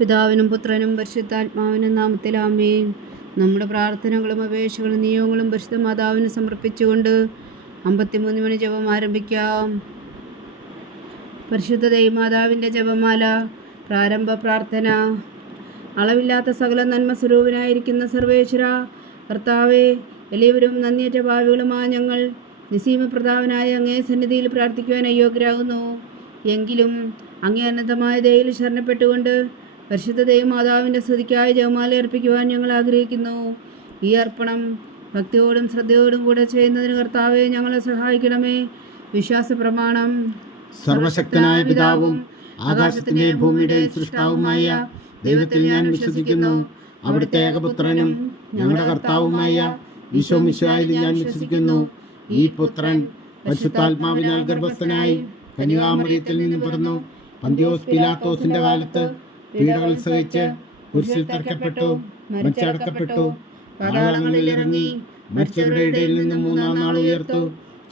പിതാവിനും പുത്രനും പരിശുദ്ധാത്മാവിനും നാമത്തിൽ ആമേൻ. നമ്മുടെ പ്രാർത്ഥനകളും അപേക്ഷകളും നിയോഗങ്ങളും പരിശുദ്ധ മാതാവിന് സമർപ്പിച്ചുകൊണ്ട് 53 മണി ജപം ആരംഭിക്കാം. പരിശുദ്ധ ദൈവമാതാവിൻ്റെ ജപമാല. പ്രാരംഭ പ്രാർത്ഥന. അളവില്ലാത്ത സകല നന്മ സ്വരൂപനായിരിക്കുന്ന സർവേശ്വര കർത്താവേ, എല്ലാവരും നന്ദിയേറ്റ ഭാവികളുമായ ഞങ്ങൾ നിസീമപ്രതാപനായ അങ്ങേ സന്നിധിയിൽ പ്രാർത്ഥിക്കുവാൻ അയോഗ്യരാകുന്നു. എങ്കിലും അങ്ങേ അനന്തമായ ദയയിൽ ശരണപ്പെട്ടുകൊണ്ട് പരിശുദ്ധ ദൈവമാതാവിൻ്റെ സ്തുതിക്കായി ജപമാല അർപ്പിക്കുവാൻ ഞങ്ങൾ ആഗ്രഹിക്കുന്നു. ഈ അർപ്പണം ഭക്തിയോടും ശ്രദ്ധയോടും കൂടെ ചെയ്യുന്നതിന് കർത്താവെ ഞങ്ങളെ സഹായിക്കണമേ. വിശ്വാസ പ്രമാണം. സർവശക്തനായ പിതാവും ആകാശത്തിന്റെയും ഭൂമിയുടെയും സൃഷ്ടാവുമായ ദൈവത്തിൽ ഞാൻ വിശ്വസിക്കുന്നു. അവിടുത്തെ ഏകപുത്രനും ഞങ്ങളുടെ കർത്താവുമായ ഈശോ മിശിഹായിൽ ഞാൻ വിശ്വസിക്കുന്നു. ഈ പുത്രൻ പരിശുദ്ധാത്മാവിനാൽ ഗർഭസ്ഥനായി കന്യകാമറിയത്തിൽ നിന്ന് പിറന്നു. പന്തിയോസ് പിലാത്തോസിന്റെ കാലത്ത് പീഡകൾ സഹിച്ച് കുരിശിൽ തറയ്ക്കപ്പെട്ടു, മരിച്ചടക്കപ്പെട്ടു, പാതാളങ്ങളിൽ ഇറങ്ങി മരിച്ചവരുടെ ഇടയിൽ നിന്ന് മൂന്നാം നാൾ ഉയർത്തു,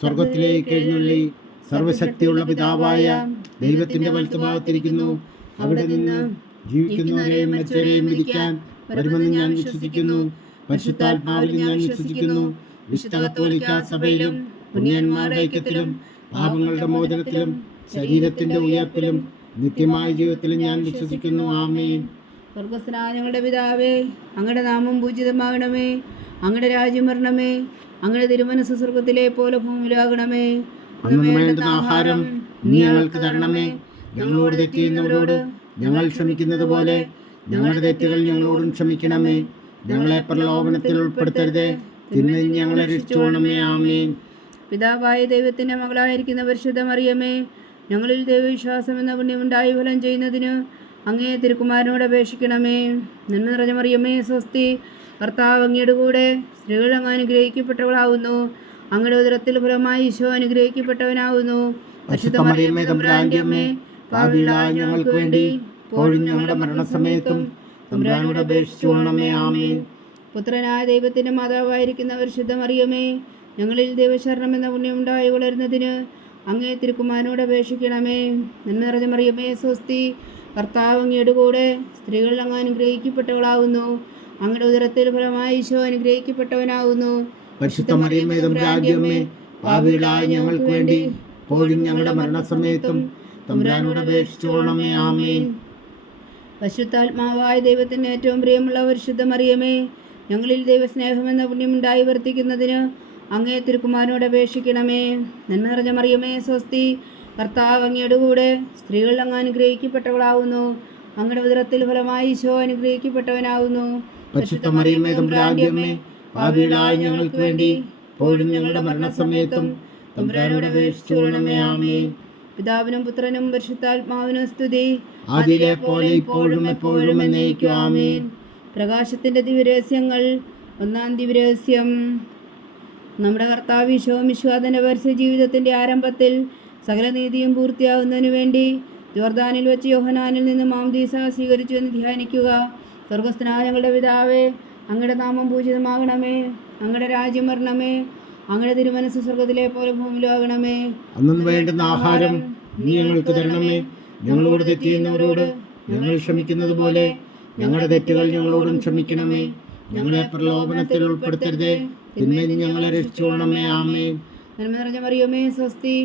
സ്വർഗത്തിലേക്ക് എഴുന്നള്ളി സർവശക്തിയുള്ള പിതാവായ ദൈവത്തിന്റെ വലത്തുഭാഗത്തിരിക്കുന്നു. അവിടെ നിന്ന് ജീവിക്കുന്നവരെയും മരിച്ചവരെയും വിധിക്കാൻ വരുമെന്ന് ഞാൻ വിശ്വസിക്കുന്നു. പരിശുദ്ധാത്മാവിൽ ഞാൻ വിശ്വസിക്കുന്നു. വിശുദ്ധ കത്തോലിക്കാ സഭയിലും പുണ്യന്മാരുടെ ഐക്യത്തിലും പാപങ്ങളുടെ മോചനത്തിലും ശരീരത്തിന്റെ ഉയർപ്പിലും നിത്യമായ ജീവിതത്തിലും ഞാൻ വിശ്വസിക്കുന്നു. ആമേൻ. സ്വർഗസ്ഥനായ ഞങ്ങളുടെ പിതാവേ, അങ്ങയുടെ നാമം പൂജിതമാകണമേ. അങ്ങയുടെ രാജ്യം വരണമേ. അങ്ങയുടെ തിരുമനസ്സ് സ്വർഗത്തിലെ പോലെ ഭൂമിയിലാകണമേ. അന്നു വേണ്ടുന്ന ആഹാരം നീ ഞങ്ങൾക്ക് തരണമേ. ഞങ്ങളോട് തെറ്റ് ചെയ്യുന്നവരോട് ഞങ്ങൾ ക്ഷമിക്കുന്നത് പോലെ ഞങ്ങളുടെ തെറ്റുകൾ ഞങ്ങളോടും ക്ഷമിക്കണമേ. ഞങ്ങളെ പ്രലോഭനത്തിൽ ഉൾപ്പെടുത്തരുതേ, തിന്മയിൽ ഞങ്ങളെ രക്ഷിച്ചുകൊള്ളണമേ. ആമേൻ. പിതാവായ ദൈവത്തിൻ്റെ മകളായിരിക്കുന്ന പരിശുദ്ധ മറിയമേ, ഞങ്ങളിൽ ദൈവവിശ്വാസം എന്ന പുണ്യമുണ്ടായി ഫലം ചെയ്യുന്നതിന് അങ്ങേ തിരുക്കുമാരനോട് അപേക്ഷിക്കണമേ. നന്മ നിറഞ്ഞ മറിയമേ, സ്വസ്തി. കർത്താവ് അങ്ങയുടെ കൂടെ സ്ത്രീകൾ അങ്ങ് അനുഗ്രഹിക്കപ്പെട്ടവളാവുന്നു. അങ്ങയുടെ ഉദരത്തിൽ ഫലമായി ഈശോ അനുഗ്രഹിക്കപ്പെട്ടവനാവുന്നു. പരിശുദ്ധ മറിയമേ, തമ്പുരാന്റെ അമ്മേ, പാപികളായ ഞങ്ങൾക്ക് വേണ്ടി ഇപ്പോഴും ഞങ്ങളുടെ മരണസമയത്തും തമ്പുരാനോട് അപേക്ഷിച്ചുകൊള്ളണമേ. ആമേൻ. പുത്രനായ ദൈവത്തിൻ്റെ മാതാവായിരിക്കുന്ന പരിശുദ്ധ മറിയമേ, ഞങ്ങളിൽ ദൈവശരണം എന്ന പുണ്യമുണ്ടായി വളരുന്നതിന് അങ്ങേ തിരുക്കുമാരനോട് അപേക്ഷിക്കണമേ. നന്മ നിറഞ്ഞ മറിയമേ, സ്വസ്തി. കർത്താവ് അങ്ങയുടെ കൂടെ സ്ത്രീകൾ അങ്ങ് അനുഗ്രഹിക്കപ്പെട്ടവളാവുന്നു. അങ്ങയുടെ ഉദരത്തിൽ ഫലമായി ഈശോ അനുഗ്രഹിക്കപ്പെട്ടവനാവുന്നു. പരിശുദ്ധ മറിയമേ, തമ്പുരാന്റെ അമ്മേ, പാപികളായ ഞങ്ങൾക്ക് വേണ്ടി ഇപ്പോഴും ഞങ്ങളുടെ മരണസമയത്തും തമ്പുരാനോട് അപേക്ഷിച്ചുകൊള്ളണമേ. ആമേൻ. പരിശുദ്ധാത്മാവായ ദൈവത്തിൻ്റെ ഏറ്റവും പ്രിയമുള്ള പരിശുദ്ധ മറിയമേ, ഞങ്ങളിൽ ദൈവസ്നേഹമെന്ന പുണ്യമുണ്ടായി വർത്തിക്കുന്നതിന് അങ്ങേ തിരുക്കുമാരനോട് അപേക്ഷിക്കണമേ. നന്മ നിറഞ്ഞ മറിയമേ, സ്വസ്തി. കർത്താവ് അങ്ങയുടെ കൂടെ സ്ത്രീകൾ അങ്ങ് അനുഗ്രഹിക്കപ്പെട്ടവളാവുന്നു. അങ്ങയുടെ ഉദരത്തിൽ ഫലമായി ഈശോ അനുഗ്രഹിക്കപ്പെട്ടവനാവുന്നു. പരിശുദ്ധ മറിയമേ, തമ്പുരാന്റെ അമ്മേ, പാപികളായ ഞങ്ങൾക്ക് വേണ്ടി ഇപ്പോഴും ഞങ്ങളുടെ മരണസമയത്തും തമ്പുരാനോട് അപേക്ഷിച്ചുകൊള്ളണമേ. ആമേൻ. പിതാവിനും പുത്രനും പരിശുദ്ധാത്മാവിനും സ്തുതി, ആദിയിലെ പോലെ ഇപ്പോഴും എപ്പോഴും എന്നേക്കും. ആമേൻ. പ്രകാശത്തിൻ്റെ ദിവ്യരഹസ്യങ്ങൾ. ഒന്നാം ദിവ്യരഹസ്യം. നമ്മുടെ കർത്താവ് ഈശോ മിശിഹായുടെ പരസ്യ ജീവിതത്തിൻ്റെ ആരംഭത്തിൽ സകല നീതിയും പൂർത്തിയാകുന്നതിനു വേണ്ടി ജോർദാനിൽ വെച്ച് യോഹന്നാനിൽ നിന്ന് മാംദീസ സ്വീകരിച്ചു എന്ന് ധ്യാനിക്കുക. സ്വർഗസ്ഥനായ ഞങ്ങളുടെ പിതാവേ, അങ്ങയുടെ നാമം പൂജിതമാകണമേ. അങ്ങയുടെ രാജ്യം വരണമേ. അങ്ങയുടെ തിരുമനസ്സ് സ്വർഗത്തിലെ പോലെ ഭൂമിയിലാകണമേ. അന്നു വേണ്ടുന്ന ആഹാരം നീ ഞങ്ങൾക്ക് തരണമേ. ഞങ്ങളോട് തെറ്റ് ചെയ്യുന്നവരോട് ഞങ്ങൾ ക്ഷമിക്കുന്നത് പോലെ ഞങ്ങളുടെ തെറ്റുകൾ ഞങ്ങളോടും ക്ഷമിക്കണമേ. ഞങ്ങളെ പ്രലോഭനത്തിൽ ഉൾപ്പെടുത്തരുതേ, തിന്മയിൽ ഞങ്ങളെ രക്ഷിച്ചുകൊള്ളണമേ. ആമേൻ. നന്മ നിറഞ്ഞ മറിയമേ, സ്വസ്തി.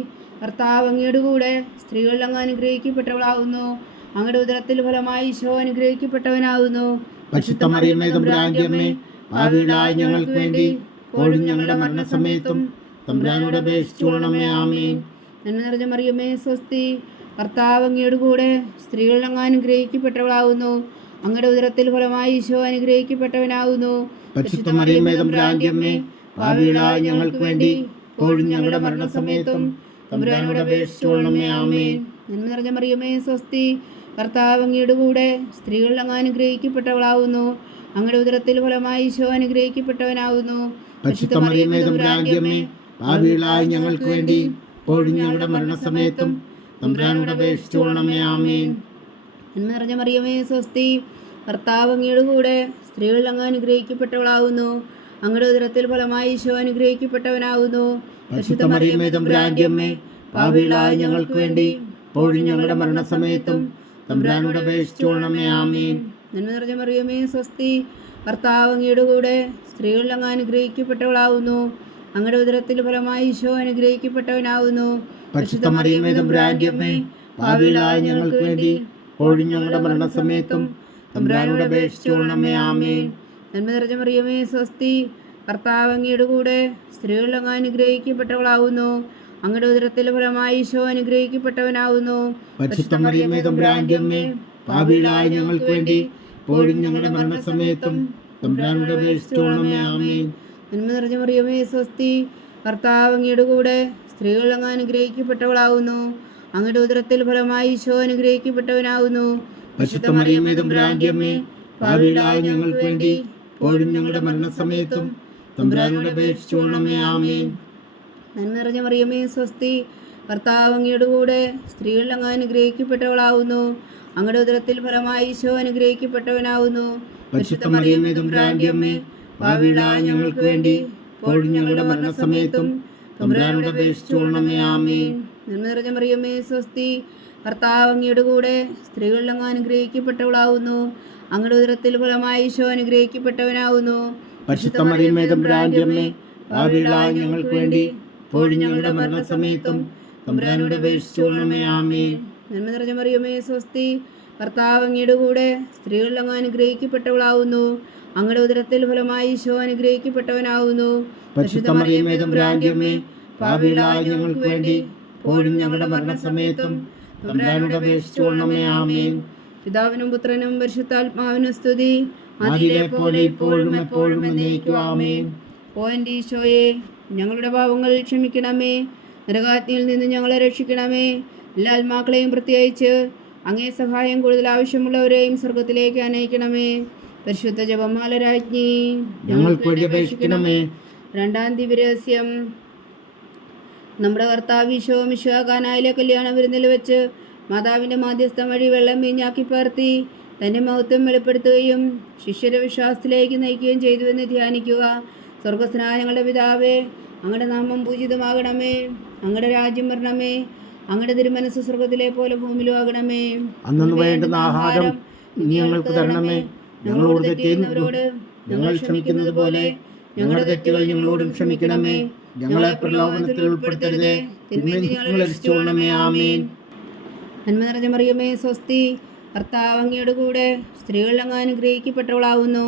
കർത്താവ് അങ്ങയുടെ കൂടെ സ്ത്രീകൾ അങ്ങ് അനുഗ്രഹിക്കപ്പെട്ടവളാവുന്നു. അങ്ങയുടെ ഉദരത്തിൽ ഫലമായി ഈശോ അനുഗ്രഹിക്കപ്പെട്ടവനാവുന്നു. പരിശുദ്ധ മറിയമേ, തമ്പുരാന്റെ അമ്മേ, പാപികളായ ഞങ്ങൾക്ക് വേണ്ടി ഇപ്പോഴും ഞങ്ങളുടെ മരണസമയത്തും തമ്പുരാനോട് അപേക്ഷിച്ചുകൊള്ളണമേ. ആമേൻ. നന്മ നിറഞ്ഞ മറിയമേ, സ്വസ്തി. കർത്താവ് അങ്ങയുടെ കൂടെ സ്ത്രീകൾ അങ്ങ് അനുഗ്രഹിക്കപ്പെട്ടവളാവുന്നു. അങ്ങയുടെ ഉദരത്തിൽ ഫലമായി ഈശോ അനുഗ്രഹിക്കപ്പെട്ടവനാവുന്നു. പരിശുദ്ധ മറിയമേ, തമ്പുരാന്റെ അമ്മേ, പാപികളായ ഞങ്ങൾക്ക് വേണ്ടി ഇപ്പോഴും ഞങ്ങളുടെ മരണസമയത്തും തമ്പുരാനോട് അപേക്ഷിച്ചുകൊള്ളണമേ. ആമേൻ. നന്മ നിറഞ്ഞ മറിയമേ, സ്വസ്തി. കർത്താവ് അങ്ങയുടെ കൂടെ സ്ത്രീകൾ അങ്ങ് അനുഗ്രഹിക്കപ്പെട്ടവളാവുന്നു. അങ്ങയുടെ ഉദരത്തിൽ ഫലമായി ഈശോ അനുഗ്രഹിക്കപ്പെട്ടവനാവുന്നു. പരിശുദ്ധ മറിയമേ, തമ്പുരാന്റെ അമ്മേ, പാപികളായ ഞങ്ങൾക്ക് വേണ്ടി ഇപ്പോഴും ഞങ്ങളുടെ മരണസമയത്തും തമ്പുരാനോട് അപേക്ഷിച്ചുകൊള്ളണമേ. ആമേൻ. നന്മ നിറഞ്ഞ മറിയമേ, സ്വസ്തി. കർത്താവ് അങ്ങയുടെ കൂടെ സ്ത്രീകൾ അങ്ങ് അനുഗ്രഹിക്കപ്പെട്ടവളാവുന്നു. അങ്ങയുടെ ഉദരത്തിൽ ഫലമായി ഈശോ അനുഗ്രഹിക്കപ്പെട്ടവനാവുന്നു. പരിശുദ്ധ മറിയമേ, തമ്പുരാന്റെ അമ്മേ, പാപികളായ ഞങ്ങൾക്ക് വേണ്ടി ഇപ്പോഴും ഞങ്ങളുടെ മരണസമയത്തും തമ്പുരാനോട് അപേക്ഷിച്ചുകൊള്ളണമേ. ആമേൻ. നന്മ നിറഞ്ഞ മറിയമേ സ്വസ്തി, കർത്താവ് അങ്ങയുടെ കൂടെ സ്ത്രീകളിൽ അങ്ങ് അനുഗ്രഹിക്കപ്പെട്ടവളാവുന്നു. അങ്ങയുടെ ഉദരത്തിൽ ഫലമായി ഈശോ അനുഗ്രഹിക്കപ്പെട്ടവനാവുന്നു. പരിശുദ്ധ മറിയമേ തമ്പുരാന്റെ അമ്മേ, പാപികളായ ഞങ്ങൾക്ക് വേണ്ടി ഇപ്പോഴും ഞങ്ങളുടെ മരണസമയത്തും തമ്പുരാനോട് അപേക്ഷിച്ചുകൊള്ളണമേ. ആമേൻ. നന്മ നിറഞ്ഞ മറിയമേ സ്വസ്തി, കർത്താവ് അങ്ങയുടെ കൂടെ സ്ത്രീകളിൽ അങ്ങ് അനുഗ്രഹിക്കപ്പെട്ടവളാവുന്നു. അങ്ങയുടെ ഉദരത്തിൽ ഫലമായി ഈശോ അനുഗ്രഹിക്കപ്പെട്ടവനാവുന്നു. പരിശുദ്ധ മറിയമേ തമ്പുരാന്റെ അമ്മേ, പാപികളായ ഞങ്ങൾക്ക് വേണ്ടി ഇപ്പോഴും ഞങ്ങളുടെ മരണസമയത്തും തമ്പുരാനോട് അപേക്ഷിച്ചുകൊള്ളണമേ. ആമേൻ. നന്മ നിറഞ്ഞ മറിയമേ സ്വസ്തി, കർത്താവ് അങ്ങയുടെ കൂടെ സ്ത്രീകളിൽ അങ്ങ് അനുഗ്രഹിക്കപ്പെട്ടവളാവുന്നു. അങ്ങയുടെ ഉദരത്തിൽ ഫലമായി ഈശോ അനുഗ്രഹിക്കപ്പെട്ടവനാവുന്നു. പരിശുദ്ധ മറിയമേ തമ്പുരാന്റെ അമ്മേ, പാപികളായ ഞങ്ങൾക്ക് വേണ്ടി ഇപ്പോഴും ഞങ്ങളുടെ മരണസമയത്തും തമ്പുരാനോട് അപേക്ഷിച്ചുകൊള്ളണമേ. ആമേൻ. നന്മ നിറഞ്ഞ മറിയമേ സ്വസ്തി, കർത്താവ് അങ്ങയുടെ കൂടെ സ്ത്രീകളിൽ അങ്ങ് അനുഗ്രഹിക്കപ്പെട്ടവളാവുന്നു. അങ്ങയുടെ ഉദരത്തിൽ ഫലമായി ഈശോ അനുഗ്രഹിക്കപ്പെട്ടവനാവുന്നു. പരിശുദ്ധ മറിയമേ തമ്പുരാന്റെ അമ്മേ, പാപികളായ ഞങ്ങൾക്ക് വേണ്ടി ഇപ്പോഴും ഞങ്ങളുടെ മരണസമയത്തും തമ്പുരാനോട് അപേക്ഷിച്ചുകൊള്ളണമേ. ആമേൻ. നന്മ നിറഞ്ഞ മറിയമേ സ്വസ്തി, കർത്താവ് അങ്ങയുടെ കൂടെ സ്ത്രീകളിൽ അങ്ങ് അനുഗ്രഹിക്കപ്പെട്ടവളാവുന്നു. അങ്ങയുടെ ഉദരത്തിൽ ഫലമായി ഈശോ അനുഗ്രഹിക്കപ്പെട്ടവനാവുന്നു. പരിശുദ്ധ മറിയമേ തമ്പുരാന്റെ അമ്മേ, പാപികളായ ഞങ്ങൾക്ക് വേണ്ടി ഇപ്പോഴും ഞങ്ങളുടെ മരണസമയത്തും തമ്പുരാനോട് അപേക്ഷിച്ചുകൊള്ളണമേ. ആമേൻ. നന്മ നിറഞ്ഞ മറിയമേ സ്വസ്തി, കർത്താവ് അങ്ങയുടെ കൂടെ സ്ത്രീകളിൽ അങ്ങ് അനുഗ്രഹിക്കപ്പെട്ടവളാവുന്നു. അങ്ങയുടെ ഉദരത്തിൽ ഫലമായി ഈശോ അനുഗ്രഹിക്കപ്പെട്ടവനാവുന്നു. പരിശുദ്ധ മറിയമേ തമ്പുരാന്റെ അമ്മേ, പാപികളായ ഞങ്ങൾക്ക് വേണ്ടി ഇപ്പോഴും ഞങ്ങളുടെ മരണസമയത്തും തമ്പുരാനോട് അപേക്ഷിച്ചുകൊള്ളണമേ. ആമേൻ. പിതാവിനും പുത്രനും പരിശുദ്ധാത്മാവിനും സ്തുതി, ആദിയിലെ പോലെ ഇപ്പോഴും എപ്പോഴും എന്നേക്കും. ആമേൻ. ഓ എൻ്റെ ഈശോയെ, ഞങ്ങളുടെ പാപങ്ങൾ ക്ഷമിക്കണമേ. നരകാഗ്നിയിൽ നിന്ന് ഞങ്ങളെ രക്ഷിക്കണമേ. എല്ലാ ആത്മാക്കളെയും പ്രത്യേകിച്ച് അങ്ങേ സഹായം കൂടുതൽ ആവശ്യമുള്ളവരെയും സ്വർഗത്തിലേക്ക് അനയിക്കണമേ. പരിശുദ്ധ ജപമാല രാജ്ഞി, ഞങ്ങൾക്ക് വേണ്ടി അപേക്ഷിക്കണമേ. രണ്ടാം ദിവ്യരഹസ്യം. നമ്മുടെ കർത്താവ് ഈശോ മിശിഹാ കാനായിലെ കല്യാണ വിരുന്നിൽ വെച്ച് മാതാവിൻ്റെ മാധ്യസ്ഥം വഴി വെള്ളം വീഞ്ഞാക്കി പകർത്തി തൻ്റെ മഹത്വം വെളിപ്പെടുത്തുകയും ശിഷ്യരെ വിശ്വാസത്തിലേക്ക് നയിക്കുകയും ചെയ്തുവെന്ന് ധ്യാനിക്കുക. സ്വർഗസ്നായ ഞങ്ങളുടെ പിതാവേ, അങ്ങയുടെ നാമം പൂജിതമാകണമേ. അങ്ങയുടെ രാജ്യം വരണമേ. അങ്ങയുടെ തിരുമനസ് സ്വർഗത്തിലെ പോലെ ഭൂമിയിലും ആകണമേ. അന്നു വേണ്ടുന്ന ആഹാരം ഇനി ഞങ്ങൾക്ക് തരണമേ. ഞങ്ങളോട് തെറ്റ് ചെയ്യുന്നവരോട് ഞങ്ങൾ ക്ഷമിക്കുന്നത് പോലെ ഞങ്ങളുടെ തെറ്റുകൾ ഞങ്ങളോടും ക്ഷമിക്കണമേ. ഞങ്ങളെ പ്രലോഭനത്തിൽ ഉൾപ്പെടുത്തരുതേ, തിന്മയിൽ നിന്ന് ഞങ്ങളെ രക്ഷിച്ചുകൊള്ളണമേ. ആമേൻ. നന്മ നിറഞ്ഞ മറിയമേ സ്വസ്തി, കർത്താവ് അങ്ങയുടെ കൂടെ സ്ത്രീകളിൽ അങ്ങ് അനുഗ്രഹിക്കപ്പെട്ടവളാവുന്നു.